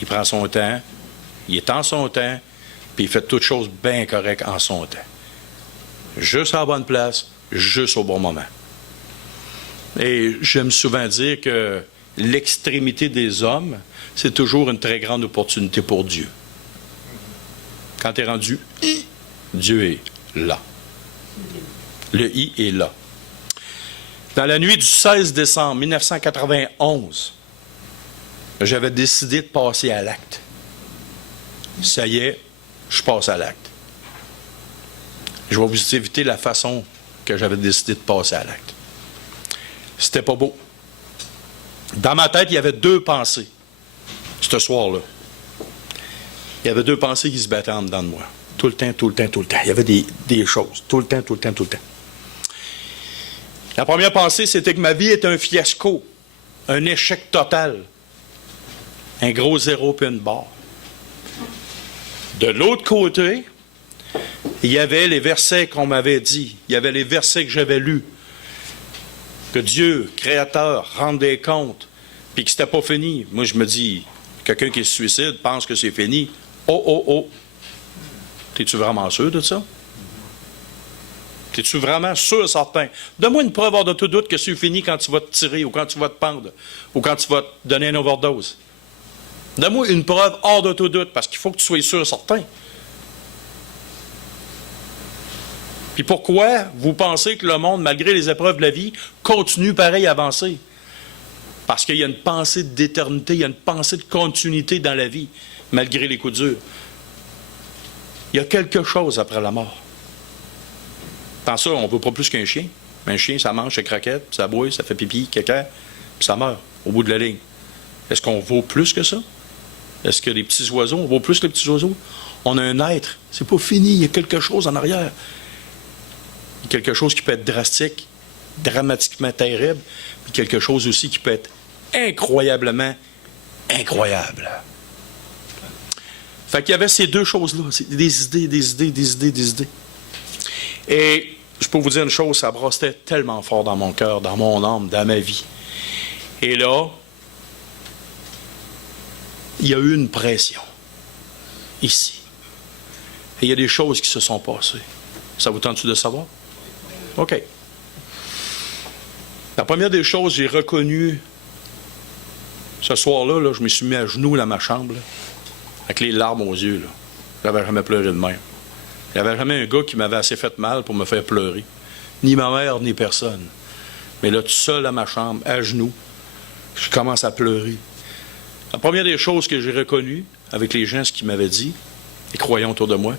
Il prend son temps, il est en son temps, puis il fait toutes choses bien correctes en son temps. Juste à la bonne place, juste au bon moment. Et j'aime souvent dire que l'extrémité des hommes, c'est toujours une très grande opportunité pour Dieu. Quand tu es rendu I, Dieu est là. Le I est là. Dans la nuit du 16 décembre 1991, j'avais décidé de passer à l'acte. Ça y est, je passe à l'acte. Je vais vous éviter la façon que j'avais décidé de passer à l'acte. C'était pas beau. Dans ma tête, il y avait deux pensées, ce soir-là. Il y avait deux pensées qui se battaient en dedans de moi. Tout le temps, tout le temps, tout le temps. Il y avait des choses. Tout le temps, tout le temps, tout le temps. La première pensée, c'était que ma vie était un fiasco. Un échec total. Un gros zéro puis une barre. De l'autre côté, il y avait les versets qu'on m'avait dit. Il y avait les versets que j'avais lus. Que Dieu, Créateur, rende des comptes. Puis que c'était pas fini. Moi, je me dis, quelqu'un qui se suicide pense que c'est fini. Oh, oh, oh. T'es-tu vraiment sûr de ça? T'es-tu vraiment sûr, certain? Donne-moi une preuve hors de tout doute que c'est fini quand tu vas te tirer ou quand tu vas te pendre ou quand tu vas te donner une overdose. Donne-moi une preuve hors de tout doute parce qu'il faut que tu sois sûr, certain. Puis pourquoi vous pensez que le monde, malgré les épreuves de la vie, continue pareil à avancer? Parce qu'il y a une pensée d'éternité, il y a une pensée de continuité dans la vie, malgré les coups durs. Il y a quelque chose après la mort. Dans ça, on ne veut pas plus qu'un chien. Un chien, ça mange, ça craquette, ça bouille, ça fait pipi, caca, puis ça meurt au bout de la ligne. Est-ce qu'on vaut plus que ça? Est-ce que les petits oiseaux, on vaut plus que les petits oiseaux? On a un être. C'est pas fini, il y a quelque chose en arrière. Il y a quelque chose qui peut être drastique, dramatiquement terrible, puis quelque chose aussi qui peut être incroyablement incroyable. Fait qu'il y avait ces deux choses-là, des idées. Et je peux vous dire une chose, ça brassait tellement fort dans mon cœur, dans mon âme, dans ma vie. Et là, il y a eu une pression, ici. Et il y a des choses qui se sont passées. Ça vous tente-tu de savoir? OK. La première des choses, j'ai reconnu, ce soir-là, là, je me suis mis à genoux dans ma chambre, là, avec les larmes aux yeux. Je n'avais jamais pleuré de même. Il n'y avait jamais un gars qui m'avait assez fait mal pour me faire pleurer. Ni ma mère, ni personne. Mais là, tout seul à ma chambre, à genoux, je commence à pleurer. La première des choses que j'ai reconnues, avec les gens, ce qu'ils m'avaient dit, les croyants autour de moi,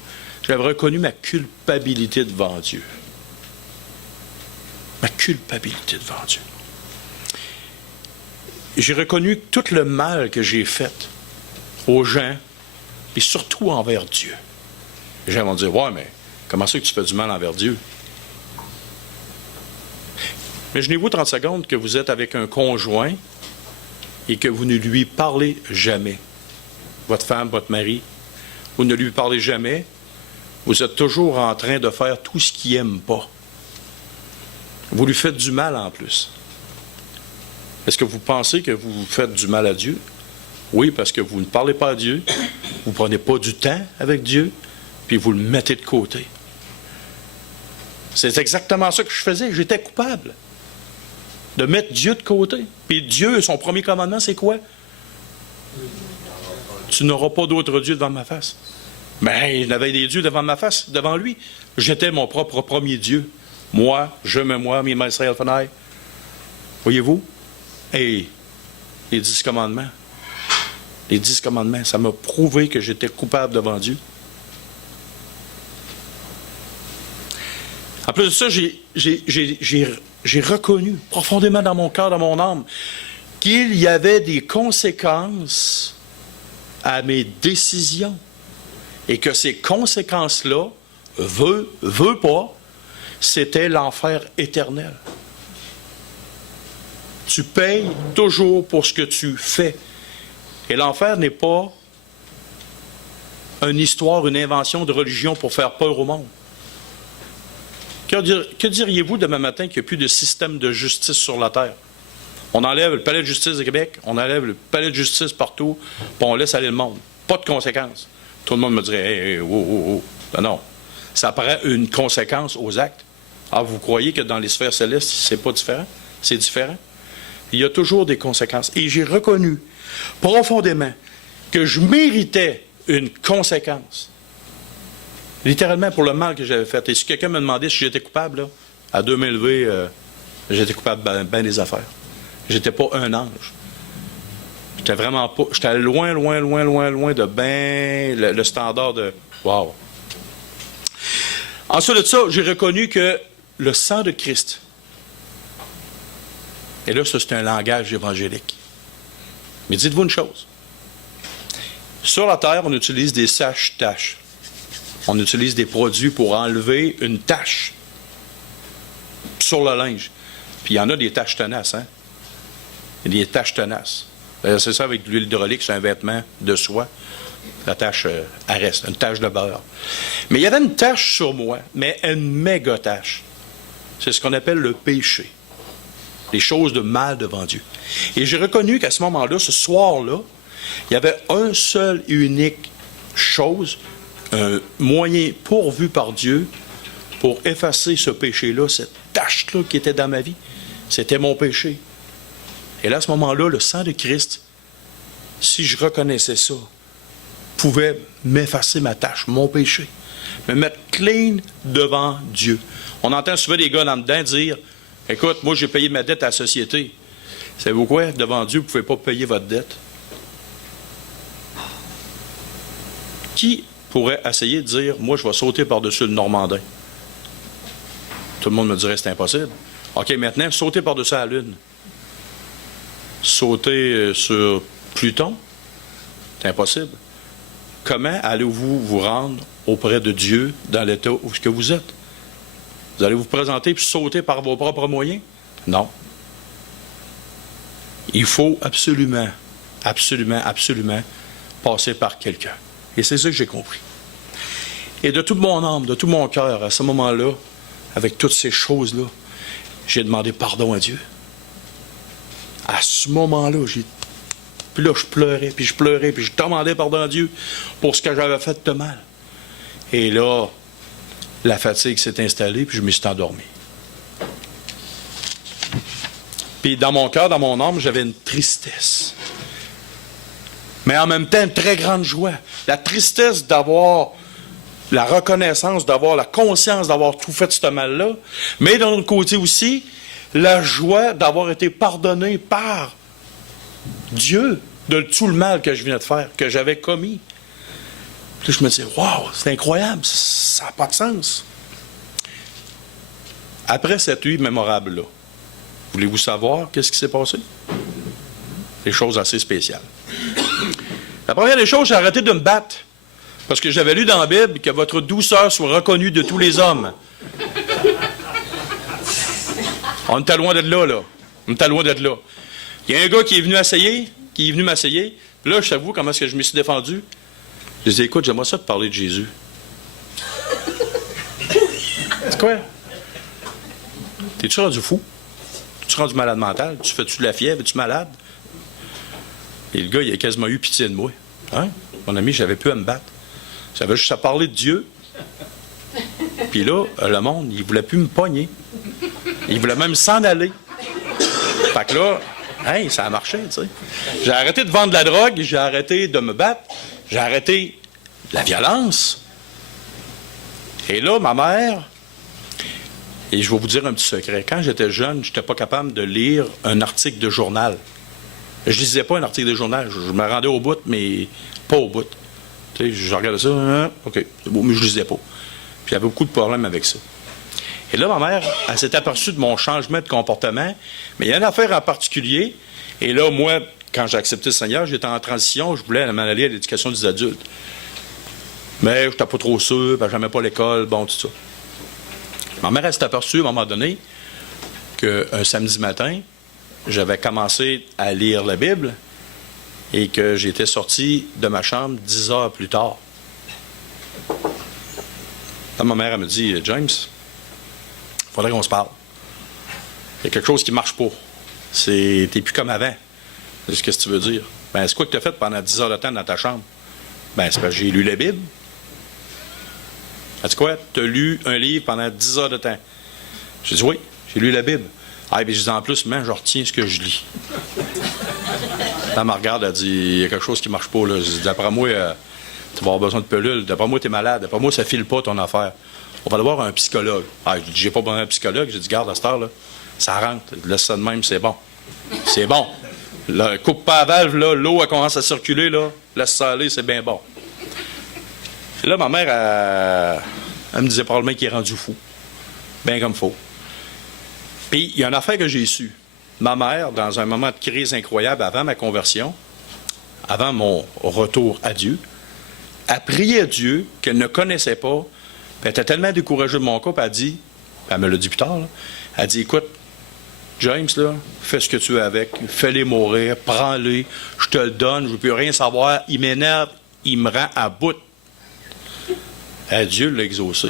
j'avais reconnu ma culpabilité devant Dieu. Ma culpabilité devant Dieu. J'ai reconnu tout le mal que j'ai fait aux gens, et surtout envers Dieu. Les gens vont dire, ouais, mais comment ça que tu fais du mal envers Dieu? Imaginez-vous 30 secondes que vous êtes avec un conjoint et que vous ne lui parlez jamais, votre femme, votre mari, vous ne lui parlez jamais, vous êtes toujours en train de faire tout ce qu'il n'aime pas. Vous lui faites du mal en plus. Est-ce que vous pensez que vous faites du mal à Dieu? Oui, parce que vous ne parlez pas à Dieu, vous ne prenez pas du temps avec Dieu, puis vous le mettez de côté. C'est exactement ça que je faisais. J'étais coupable de mettre Dieu de côté. Puis Dieu, son premier commandement, c'est quoi? Tu n'auras pas d'autre Dieu devant ma face. Mais il y avait des dieux devant ma face, devant lui. J'étais mon propre premier Dieu. Moi, me, myself and I. Voyez-vous? Et les 10 commandements. Les 10 commandements, ça m'a prouvé que j'étais coupable devant Dieu. En plus de ça, j'ai reconnu profondément dans mon cœur, dans mon âme, qu'il y avait des conséquences à mes décisions. Et que ces conséquences-là, veut pas, c'était l'enfer éternel. Tu payes toujours pour ce que tu fais. Et l'enfer n'est pas une histoire, une invention de religion pour faire peur au monde. Que diriez-vous demain matin qu'il n'y a plus de système de justice sur la terre? On enlève le palais de justice de Québec, on enlève le palais de justice partout, puis on laisse aller le monde. Pas de conséquences. Tout le monde me dirait, hey, oh. Non. Ça prend une conséquence aux actes. Ah, vous croyez que dans les sphères célestes, c'est pas différent? C'est différent. Il y a toujours des conséquences. Et j'ai reconnu profondément que je méritais une conséquence. Littéralement pour le mal que j'avais fait. Et si quelqu'un me demandait si j'étais coupable, là, à 2 mains levées, j'étais coupable de bien des affaires. J'étais pas un ange. J'étais vraiment pas. J'étais loin de bien le standard de wow. Ensuite de ça, j'ai reconnu que le sang de Christ, et là, ça c'est un langage évangélique. Mais dites-vous une chose. Sur la terre, on utilise des sèche-taches. On utilise des produits pour enlever une tache sur le linge. Puis il y en a des taches tenaces, hein? Il y a des taches tenaces. C'est ça avec de l'huile hydraulique, c'est un vêtement de soie. La tache reste, une tache de beurre. Mais il y avait une tache sur moi, mais une méga tache. C'est ce qu'on appelle le péché. Les choses de mal devant Dieu. Et j'ai reconnu qu'à ce moment-là, ce soir-là, il y avait un seul et unique chose, un moyen pourvu par Dieu pour effacer ce péché-là, cette tache-là qui était dans ma vie. C'était mon péché. Et là, à ce moment-là, le sang de Christ, si je reconnaissais ça, pouvait m'effacer ma tâche, mon péché, me mettre clean devant Dieu. On entend souvent des gars là-dedans dire, « Écoute, moi j'ai payé ma dette à la société. Savez-vous quoi? Devant Dieu, vous ne pouvez pas payer votre dette. » Qui pourrait essayer de dire, « Moi, je vais sauter par-dessus le Normandin. » Tout le monde me dirait, c'est impossible. OK, maintenant, sauter par-dessus la Lune. Sauter sur Pluton, c'est impossible. Comment allez-vous vous rendre auprès de Dieu dans l'état où vous êtes? Vous allez vous présenter puis sauter par vos propres moyens? Non. Il faut absolument passer par quelqu'un. Et c'est ça que j'ai compris. Et de toute mon âme, de tout mon cœur, à ce moment-là, avec toutes ces choses-là, j'ai demandé pardon à Dieu. À ce moment-là, puis là, je pleurais, puis je demandais pardon à Dieu pour ce que j'avais fait de mal. Et là, la fatigue s'est installée, puis je me suis endormi. Puis dans mon cœur, dans mon âme, j'avais une tristesse. Mais en même temps, une très grande joie. La tristesse d'avoir la reconnaissance, d'avoir la conscience d'avoir tout fait ce mal-là, mais d'un autre côté aussi, la joie d'avoir été pardonné par Dieu de tout le mal que je venais de faire, que j'avais commis. Puis je me disais, wow, c'est incroyable, ça n'a pas de sens. Après cette nuit mémorable-là, voulez-vous savoir qu'est-ce qui s'est passé? Des choses assez spéciales. La première des choses, j'ai arrêté de me battre. Parce que j'avais lu dans la Bible que votre douceur soit reconnue de tous les hommes. On était loin d'être là. On était loin d'être là. Il y a un gars qui est venu essayer, qui est venu m'essayer. Puis là, je t'avoue comment est-ce que je me suis défendu. Je lui ai dit, écoute, j'aimerais ça te parler de Jésus. C'est quoi? T'es-tu rendu fou? T'es-tu rendu malade mental? Tu fais-tu de la fièvre? Es-tu malade? Et le gars, il a quasiment eu pitié de moi. Hein? Mon ami, j'avais plus à me battre. J'avais juste à parler de Dieu. Puis là, le monde, il voulait plus me pogner. Il voulait même s'en aller. Fait que là, hey, ça a marché, tu sais. J'ai arrêté de vendre de la drogue, j'ai arrêté de me battre, j'ai arrêté la violence. Et là, ma mère, et je vais vous dire un petit secret, quand j'étais jeune, je n'étais pas capable de lire un article de journal. Je lisais pas un article de journal, je me rendais au bout, mais pas au bout. Tu sais, je regardais ça, hein, OK, c'est beau, mais je lisais pas. Puis j'avais beaucoup de problèmes avec ça. Et là, ma mère, elle s'est aperçue de mon changement de comportement, mais il y a une affaire en particulier. Et là, moi, quand j'ai accepté le Seigneur, j'étais en transition, je voulais m'en aller à l'éducation des adultes. Mais je n'étais pas trop sûr, je n'aimais pas l'école, bon, tout ça. Ma mère, elle s'est aperçue, à un moment donné, qu'un samedi matin, j'avais commencé à lire la Bible et que j'étais sorti de ma chambre 10 heures plus tard. Là, ma mère, elle me dit, James, il faudrait qu'on se parle. Il y a quelque chose qui ne marche pas. T'es plus comme avant. Qu'est-ce que tu veux dire? Ben, c'est quoi que tu as fait pendant 10 heures de temps dans ta chambre? Ben, c'est parce que j'ai lu la Bible. C'est quoi? Tu as lu un livre pendant 10 heures de temps. J'ai dit oui, j'ai lu la Bible. Ah, bien, je dis en plus, mais je retiens ce que je lis. Elle me regarde, elle dit, il y a quelque chose qui ne marche pas, là. Je dis, d'après moi, tu vas avoir besoin de pilules. D'après moi, tu es malade. D'après moi, ça ne file pas ton affaire. On va aller voir un psychologue. Ah, je dis, j'ai pas besoin d'un psychologue. J'ai dit, garde, à cette heure, là, ça rentre. Laisse ça de même, c'est bon. C'est bon. Là, coupe pas la valve, là, l'eau, elle commence à circuler, là. Laisse ça aller, c'est bien bon. Et là, ma mère, elle me disait probablement qu'il est rendu fou. Bien comme faux. Puis, il y a une affaire que j'ai su. Ma mère, dans un moment de crise incroyable, avant ma conversion, avant mon retour à Dieu, a prié à Dieu qu'elle ne connaissait pas. Puis elle était tellement découragée de mon cas, puis elle a dit, elle me l'a dit plus tard, là, elle a dit, écoute, James, là, fais ce que tu veux avec, fais-les mourir, prends-les, je te le donne, je ne veux plus rien savoir, il m'énerve, il me rend à bout. Et Dieu l'a exaucé.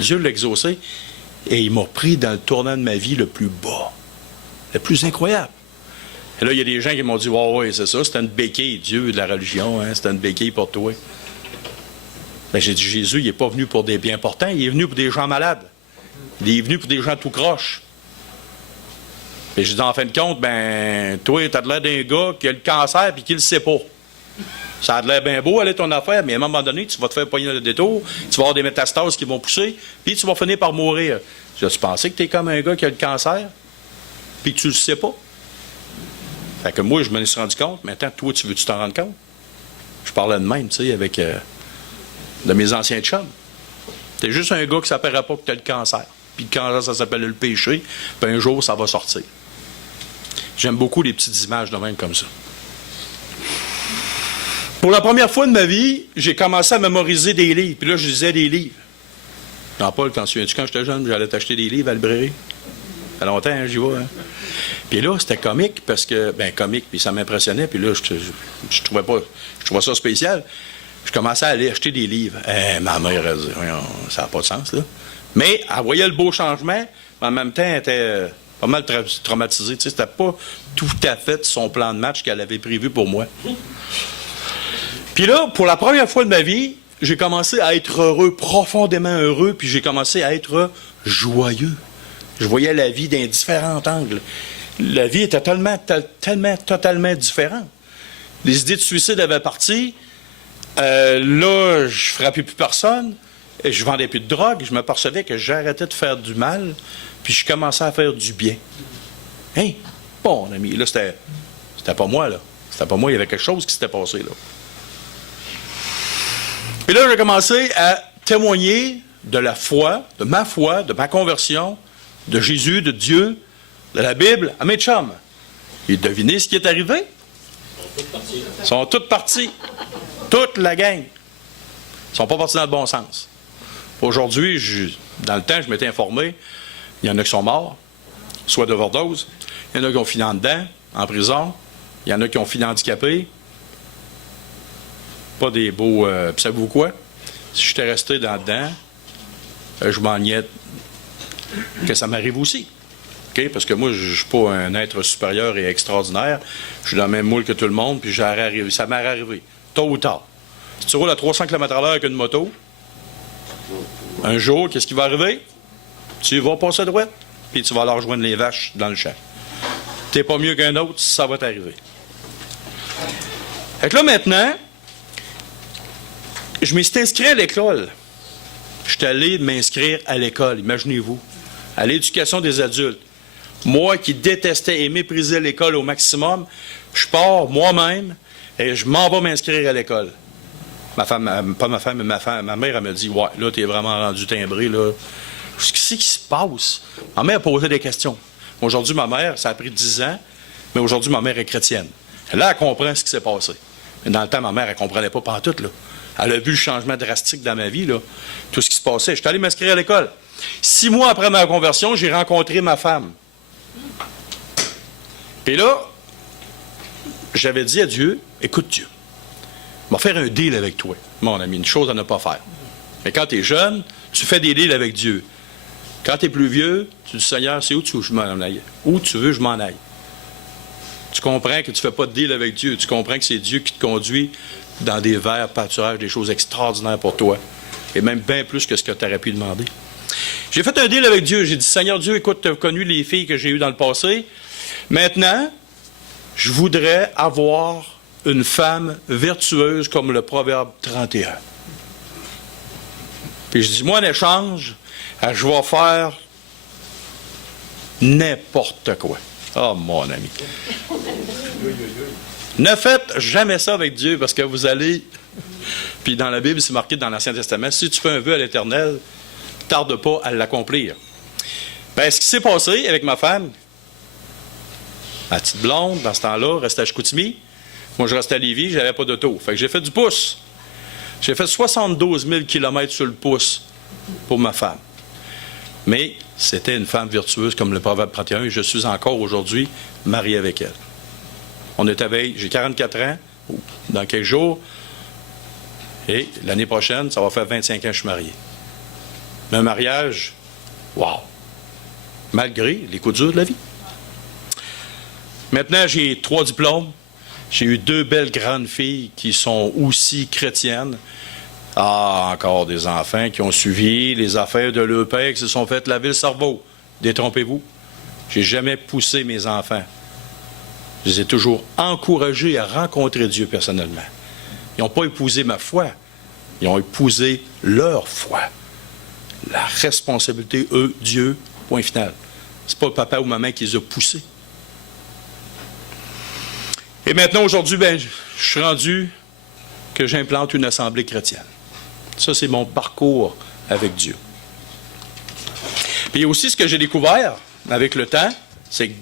Dieu l'a exaucé, et il m'a pris dans le tournant de ma vie le plus bas, le plus incroyable. Et là, il y a des gens qui m'ont dit, ouais, c'est ça, c'était une béquille, Dieu de la religion, hein, c'était une béquille pour toi. Ben, j'ai dit, Jésus, il n'est pas venu pour des bien portants, il est venu pour des gens malades. Il est venu pour des gens tout croches. Et j'ai dit, en fin de compte, ben, toi, tu as l'air d'un gars qui a le cancer et qui le sait pas. Ça a l'air bien beau, aller ton affaire, mais à un moment donné, tu vas te faire pogner le détour, tu vas avoir des métastases qui vont pousser, puis tu vas finir par mourir. J'ai dit, tu pensais que tu es comme un gars qui a le cancer, puis que tu le sais pas? Fait que moi, je me suis rendu compte, maintenant, toi, tu veux-tu t'en rendre compte? Je parlais de même, tu sais, avec de mes anciens chums. T'es juste un gars qui ne s'appellera pas que tu as le cancer. Puis le cancer, ça s'appelle le péché, puis un jour, ça va sortir. J'aime beaucoup les petites images de même comme ça. Pour la première fois de ma vie, j'ai commencé à mémoriser des livres. Puis là, je lisais des livres. Jean-Paul, t'en souviens-tu, quand j'étais jeune, j'allais t'acheter des livres à la librairie? Ça fait longtemps, hein, j'y vais. Hein? Puis là, c'était comique, parce que, comique, puis ça m'impressionnait. Puis là, je trouvais ça spécial. Je commençais à aller acheter des livres. Ma mère, elle disait, ça n'a pas de sens, là. Mais elle voyait le beau changement, mais en même temps, elle était pas mal traumatisée. C'était pas tout à fait son plan de match qu'elle avait prévu pour moi. Puis là, pour la première fois de ma vie, j'ai commencé à être heureux, profondément heureux, puis j'ai commencé à être joyeux. Je voyais la vie d'un différent angle. La vie était totalement différente. Les idées de suicide avaient parti. Là, je frappais plus personne. Je vendais plus de drogue. Je m'apercevais que j'arrêtais de faire du mal, puis je commençais à faire du bien. Hein? Bon, ami, là, c'était pas moi, là. C'était pas moi, il y avait quelque chose qui s'était passé, là. Puis là, j'ai commencé à témoigner de la foi, de ma conversion, de Jésus, de Dieu, de la Bible, à mes chums. Et devinez ce qui est arrivé? Ils sont tous partis. Toute la gang. Ils sont pas partis dans le bon sens. Aujourd'hui, dans le temps, je m'étais informé, il y en a qui sont morts, soit d'overdose, il y en a qui ont fini en dedans, en prison, Il y en a qui ont fini handicapés. Pas des beaux... puis savez-vous quoi? Si j'étais resté dedans, je m'ennuyais que ça m'arrive aussi. Okay? Parce que moi, je ne suis pas un être supérieur et extraordinaire. Je suis dans le même moule que tout le monde, puis ça m'est arrivé, tôt ou tard. Si tu roules à 300 km/h avec une moto, un jour, qu'est-ce qui va arriver? Tu vas passer à droite, puis tu vas aller rejoindre les vaches dans le champ. Tu n'es pas mieux qu'un autre, ça va t'arriver. Fait que là, maintenant, je me suis inscrit à l'école. Je suis allé m'inscrire à l'école, imaginez-vous, à l'éducation des adultes. Moi qui détestais et méprisais l'école au maximum, je pars moi-même et je m'en vais m'inscrire à l'école. Ma femme, pas ma femme, mais ma mère, elle me dit « Ouais, là, t'es vraiment rendu timbré, là. » Qu'est-ce qui se passe? Ma mère a posé des questions. Aujourd'hui, ma mère, ça a pris 10 ans, mais aujourd'hui, ma mère est chrétienne. Là, elle comprend ce qui s'est passé. Mais dans le temps, ma mère, elle ne comprenait pas pantoute, là. Elle a vu le changement drastique dans ma vie, là. Tout ce qui se passait. Je suis allé m'inscrire à l'école. 6 mois après ma conversion, j'ai rencontré ma femme. Et là, j'avais dit à Dieu, « Écoute Dieu, je vais faire un deal avec toi, mon ami, une chose à ne pas faire. Mais quand tu es jeune, tu fais des deals avec Dieu. Quand tu es plus vieux, tu dis, Seigneur, c'est où tu veux que je m'en aille? Où tu veux que je m'en aille? Tu comprends que tu ne fais pas de deal avec Dieu. Tu comprends que c'est Dieu qui te conduit dans des verts pâturages, des choses extraordinaires pour toi. Et même bien plus que ce que tu aurais pu demander. J'ai fait un deal avec Dieu. J'ai dit, Seigneur Dieu, écoute, tu as connu les filles que j'ai eues dans le passé. Maintenant, je voudrais avoir une femme vertueuse comme le Proverbe 31. Puis je dis, moi, en échange, je vais faire n'importe quoi. Oh, mon ami. Ne faites jamais ça avec Dieu, parce que vous allez... Puis dans la Bible, c'est marqué dans l'Ancien Testament, si tu fais un vœu à l'Éternel, tarde pas à l'accomplir. Bien, ce qui s'est passé avec ma femme, ma petite blonde, dans ce temps-là, restait à Chicoutimi. Moi, je restais à Lévis, je n'avais pas d'auto. Fait que j'ai fait du pouce. J'ai fait 72 000 km sur le pouce pour ma femme. Mais c'était une femme vertueuse comme le Proverbe 31 et je suis encore aujourd'hui marié avec elle. On est à veille, j'ai 44 ans, dans quelques jours, et l'année prochaine, ça va faire 25 ans que je suis marié. Mais un mariage, wow! Malgré les coups durs de la vie. Maintenant, j'ai 3 diplômes. J'ai eu 2 belles grandes filles qui sont aussi chrétiennes. Ah, encore des enfants qui ont suivi les affaires de leur père, qui se sont fait laver le cerveau. Détrompez-vous. J'ai jamais poussé mes enfants. Je les ai toujours encouragés à rencontrer Dieu personnellement. Ils n'ont pas épousé ma foi. Ils ont épousé leur foi. La responsabilité, Dieu, point final. C'est pas le papa ou maman qui les a poussés. Et maintenant, aujourd'hui, je suis rendu que j'implante une assemblée chrétienne. Ça, c'est mon parcours avec Dieu. Puis aussi, ce que j'ai découvert avec le temps, c'est que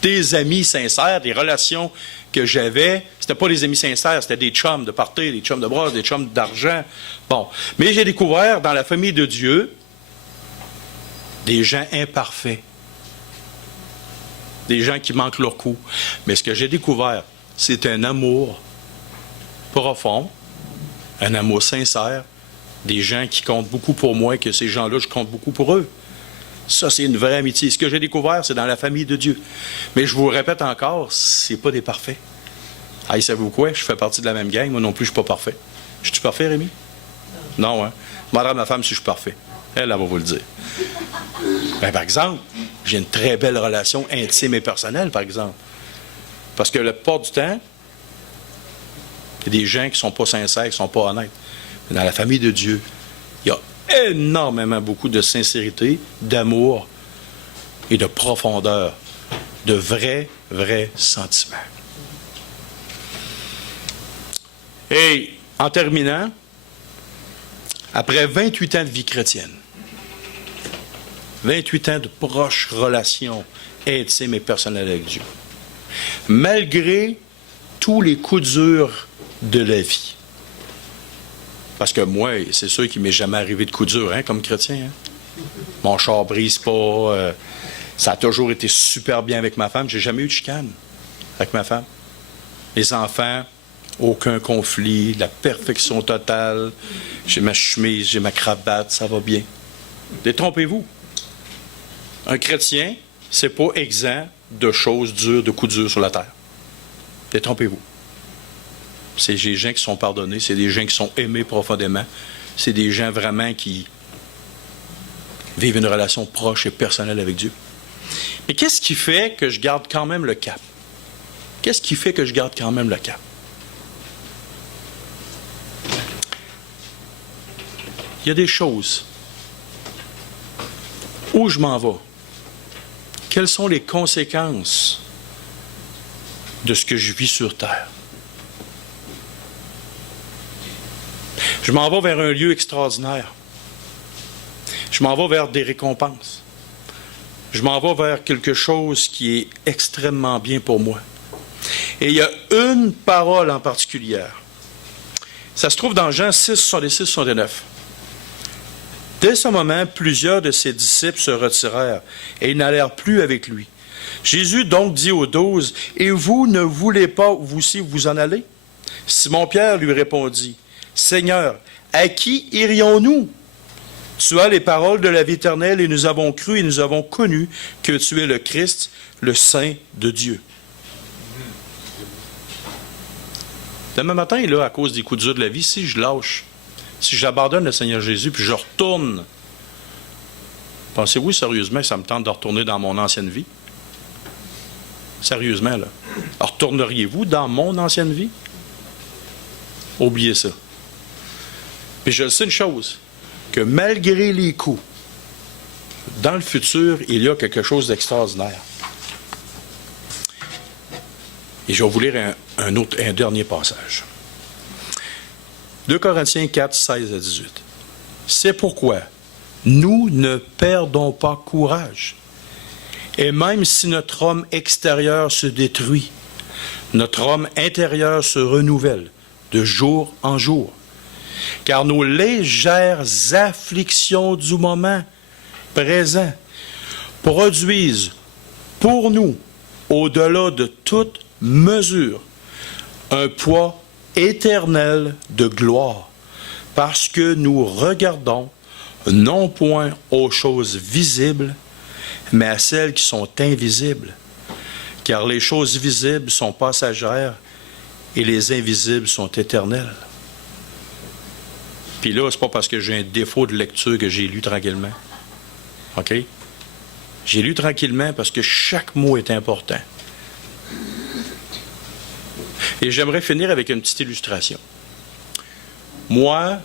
des amis sincères, des relations que j'avais, c'était pas des amis sincères, c'était des chums de party, des chums de brosse, des chums d'argent. Bon. Mais j'ai découvert dans la famille de Dieu des gens imparfaits. Des gens qui manquent leur coup. Mais ce que j'ai découvert, c'est un amour profond, un amour sincère, des gens qui comptent beaucoup pour moi, que ces gens-là, je compte beaucoup pour eux. Ça, c'est une vraie amitié. Ce que j'ai découvert, c'est dans la famille de Dieu. Mais je vous répète encore, c'est pas des parfaits. Ah, savez-vous quoi? Je fais partie de la même gang, moi non plus, je suis pas parfait. Je suis parfait, Rémi? Non, hein? Demandez à ma femme si je suis parfait. Elle va vous le dire. Ben, par exemple, j'ai une très belle relation intime et personnelle, par exemple. Parce que la plupart du temps, il y a des gens qui ne sont pas sincères, qui ne sont pas honnêtes. Mais dans la famille de Dieu, il y a énormément beaucoup de sincérité, d'amour et de profondeur, de vrais sentiments. Et en terminant, après 28 ans de vie chrétienne, 28 ans de proches relations intimes et personnelles avec Dieu, malgré tous les coups durs de la vie. Parce que moi, c'est sûr qu'il ne m'est jamais arrivé de coups durs, hein, comme chrétien. Hein. Mon char brise pas. Ça a toujours été super bien avec ma femme. J'ai jamais eu de chicane avec ma femme. Les enfants, aucun conflit, la perfection totale. J'ai ma chemise, j'ai ma cravate, ça va bien. Détrompez-vous. Un chrétien, c'est pas exempt de choses dures, de coups durs sur la terre. Détrompez-vous. C'est des gens qui sont pardonnés, c'est des gens qui sont aimés profondément, c'est des gens vraiment qui vivent une relation proche et personnelle avec Dieu. Mais qu'est-ce qui fait que je garde quand même le cap? Qu'est-ce qui fait que je garde quand même le cap? Il y a des choses. Où je m'en vais? Quelles sont les conséquences de ce que je vis sur terre? Je m'en vais vers un lieu extraordinaire. Je m'en vais vers des récompenses. Je m'en vais vers quelque chose qui est extrêmement bien pour moi. Et il y a une parole en particulier. Ça se trouve dans Jean 6, 66, 69. Dès ce moment, plusieurs de ses disciples se retirèrent et ils n'allèrent plus avec lui. Jésus donc dit aux 12, « Et vous ne voulez pas vous aussi vous en aller? » Simon-Pierre lui répondit, « Seigneur, à qui irions-nous? Tu as les paroles de la vie éternelle et nous avons cru et nous avons connu que tu es le Christ, le Saint de Dieu. » Demain matin, là, à cause des coups durs de la vie, si je lâche, si j'abandonne le Seigneur Jésus, puis je retourne, pensez-vous sérieusement que ça me tente de retourner dans mon ancienne vie? Sérieusement, là. Retourneriez-vous dans mon ancienne vie? Oubliez ça. Puis je sais une chose, que malgré les coups, dans le futur, il y a quelque chose d'extraordinaire. Et je vais vous lire un dernier passage. 2 Corinthiens 4, 16 à 18. C'est pourquoi nous ne perdons pas courage. Et même si notre homme extérieur se détruit, notre homme intérieur se renouvelle de jour en jour. Car nos légères afflictions du moment présent produisent pour nous, au-delà de toute mesure, un poids éternel de gloire, parce que nous regardons non point aux choses visibles, mais à celles qui sont invisibles. Car les choses visibles sont passagères et les invisibles sont éternelles. Puis là, c'est pas parce que j'ai un défaut de lecture que j'ai lu tranquillement. OK? J'ai lu tranquillement parce que chaque mot est important. Et j'aimerais finir avec une petite illustration. Moi,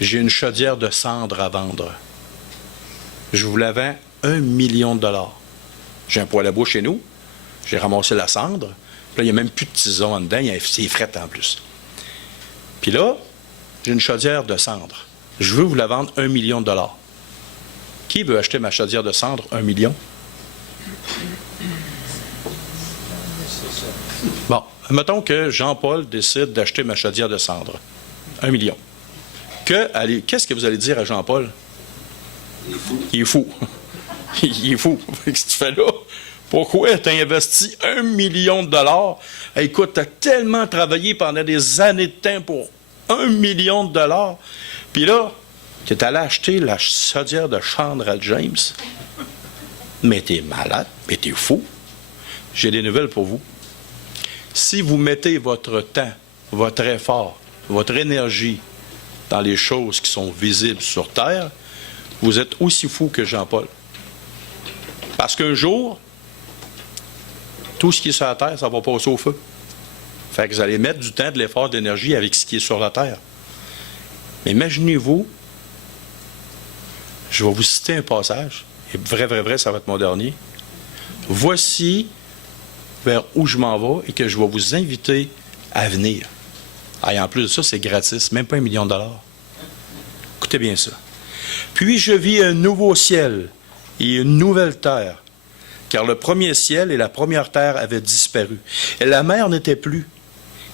j'ai une chaudière de cendre à vendre. Je vous la vends 1 million de dollars. J'ai un poêle à bois chez nous. J'ai ramassé la cendre. Puis là, il n'y a même plus de tison en dedans. C'est fret en plus. Puis là, j'ai une chaudière de cendre. Je veux vous la vendre 1 million de dollars. Qui veut acheter ma chaudière de cendre 1 million? Bon, mettons que Jean-Paul décide d'acheter ma chaudière de cendre. 1 million. Qu'est-ce que vous allez dire à Jean-Paul? Il est fou. Il est fou. Qu'est-ce que tu fais là? Pourquoi tu as investi 1 million de dollars? Écoute, tu as tellement travaillé pendant des années de temps pour 1 million de dollars. Puis là, tu es allé acheter la chaudière de cendre à James. Mais tu es malade, mais tu es fou. J'ai des nouvelles pour vous. Si vous mettez votre temps, votre effort, votre énergie dans les choses qui sont visibles sur Terre, vous êtes aussi fou que Jean-Paul. Parce qu'un jour, tout ce qui est sur la Terre, ça va passer au feu. Fait que vous allez mettre du temps, de l'effort, de l'énergie avec ce qui est sur la Terre. Mais imaginez-vous, je vais vous citer un passage, et vrai, ça va être mon dernier. Voici vers où je m'en vais et que je vais vous inviter à venir. Et en plus de ça, c'est gratis, même pas 1 million de dollars. Écoutez bien ça. Puis je vis un nouveau ciel et une nouvelle terre, car le premier ciel et la première terre avaient disparu, et la mer n'était plus.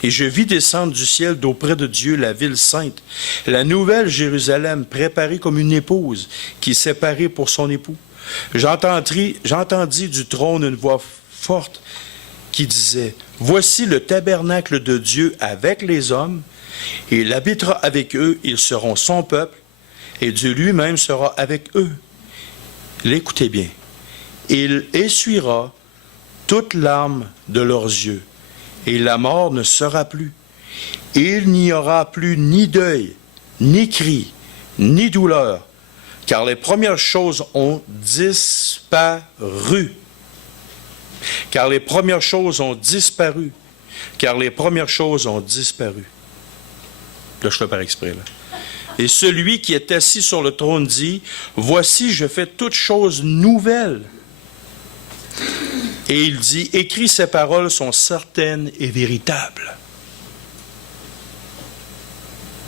Et je vis descendre du ciel d'auprès de Dieu la ville sainte, la nouvelle Jérusalem, préparée comme une épouse qui est séparée pour son époux. J'entendis du trône une voix forte qui disait, « Voici le tabernacle de Dieu avec les hommes, et il habitera avec eux, ils seront son peuple, et Dieu lui-même sera avec eux. » L'écoutez bien. « Il essuiera toute larme de leurs yeux, et la mort ne sera plus. Il n'y aura plus ni deuil, ni cri, ni douleur, car les premières choses ont disparu. Car les premières choses ont disparu. Car les premières choses ont disparu. » Là, je fais par exprès, là. Et celui qui est assis sur le trône dit, « Voici, je fais toutes choses nouvelles. » Et il dit, « Écris, ces paroles sont certaines et véritables. »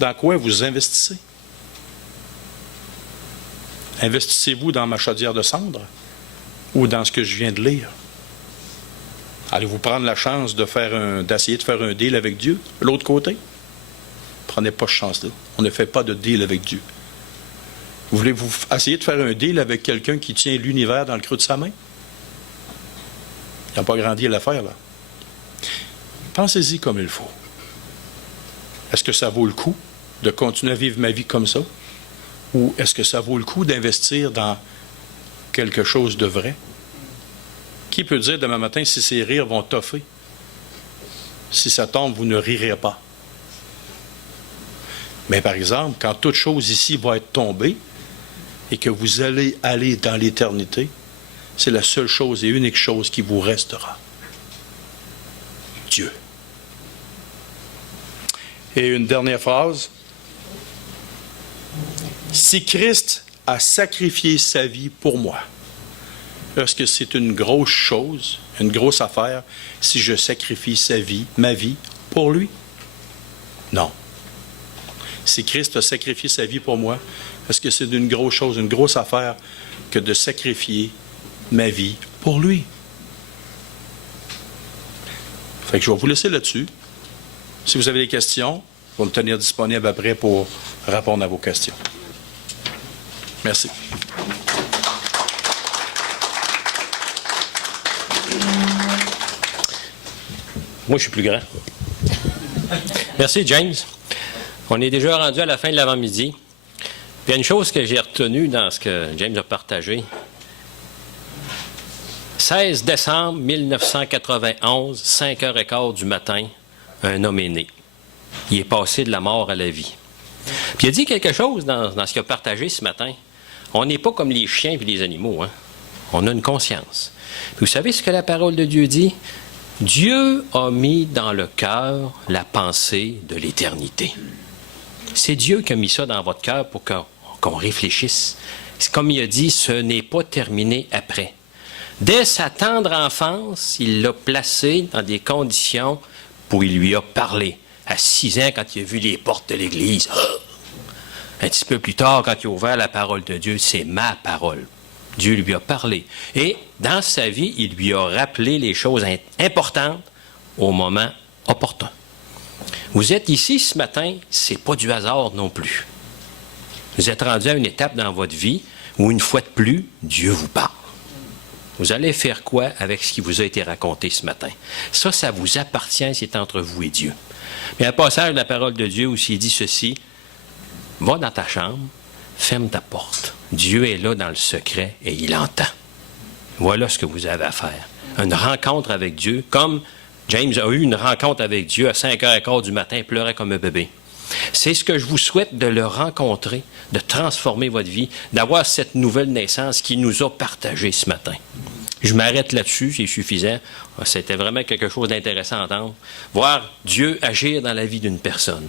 Dans quoi vous investissez? Investissez-vous dans ma chaudière de cendre ou dans ce que je viens de lire? Allez-vous prendre la chance d'essayer de faire un deal avec Dieu, de l'autre côté? Prenez pas cette chance-là. On ne fait pas de deal avec Dieu. Voulez-vous essayer de faire un deal avec quelqu'un qui tient l'univers dans le creux de sa main? Il n'y a pas grand deal à faire, là. Pensez-y comme il faut. Est-ce que ça vaut le coup de continuer à vivre ma vie comme ça? Ou est-ce que ça vaut le coup d'investir dans quelque chose de vrai? Qui peut dire demain matin si ces rires vont toffer? Si ça tombe, vous ne rirez pas. Mais par exemple, quand toute chose ici va être tombée et que vous allez aller dans l'éternité, c'est la seule chose et unique chose qui vous restera. Dieu. Et une dernière phrase. Si Christ a sacrifié sa vie pour moi, est-ce que c'est une grosse chose, une grosse affaire, si je sacrifie ma vie, pour lui? Non. Si Christ a sacrifié sa vie pour moi, est-ce que c'est une grosse chose, une grosse affaire que de sacrifier ma vie pour lui? Fait que je vais vous laisser là-dessus. Si vous avez des questions, je vais me tenir disponible après pour répondre à vos questions. Merci. Moi, je suis plus grand. Merci, James. On est déjà rendu à la fin de l'avant-midi. Il y a une chose que j'ai retenue dans ce que James a partagé. 16 décembre 1991, 5h15 du matin, un homme est né. Il est passé de la mort à la vie. Puis il a dit quelque chose dans ce qu'il a partagé ce matin. On n'est pas comme les chiens et les animaux. Hein? On a une conscience. Puis vous savez ce que la parole de Dieu dit? Dieu a mis dans le cœur la pensée de l'éternité. C'est Dieu qui a mis ça dans votre cœur pour qu'on réfléchisse. C'est comme il a dit, ce n'est pas terminé après. Dès sa tendre enfance, il l'a placé dans des conditions où il lui a parlé. À 6 ans, quand il a vu les portes de l'Église, un petit peu plus tard, quand il a ouvert la parole de Dieu, c'est ma parole. Dieu lui a parlé. Et dans sa vie, il lui a rappelé les choses importantes au moment opportun. Vous êtes ici ce matin, c'est pas du hasard non plus. Vous êtes rendu à une étape dans votre vie où, une fois de plus, Dieu vous parle. Vous allez faire quoi avec ce qui vous a été raconté ce matin? Ça vous appartient, c'est entre vous et Dieu. Mais à un passage de la parole de Dieu aussi, il dit ceci, « Va dans ta chambre, ferme ta porte. Dieu est là dans le secret et il entend. » Voilà ce que vous avez à faire. Une rencontre avec Dieu, comme James a eu une rencontre avec Dieu à 5h15 du matin, il pleurait comme un bébé. C'est ce que je vous souhaite, de le rencontrer, de transformer votre vie, d'avoir cette nouvelle naissance qui nous a partagé ce matin. Je m'arrête là-dessus, c'est suffisant. C'était vraiment quelque chose d'intéressant à entendre. Voir Dieu agir dans la vie d'une personne.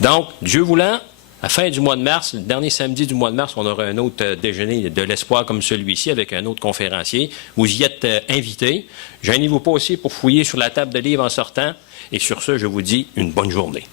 Donc, Dieu voulant, à la fin du mois de mars, le dernier samedi du mois de mars, on aura un autre déjeuner de l'espoir comme celui-ci avec un autre conférencier. Vous y êtes invités. Gênez-vous pas aussi pour fouiller sur la table de livres en sortant. Et sur ce, je vous dis une bonne journée.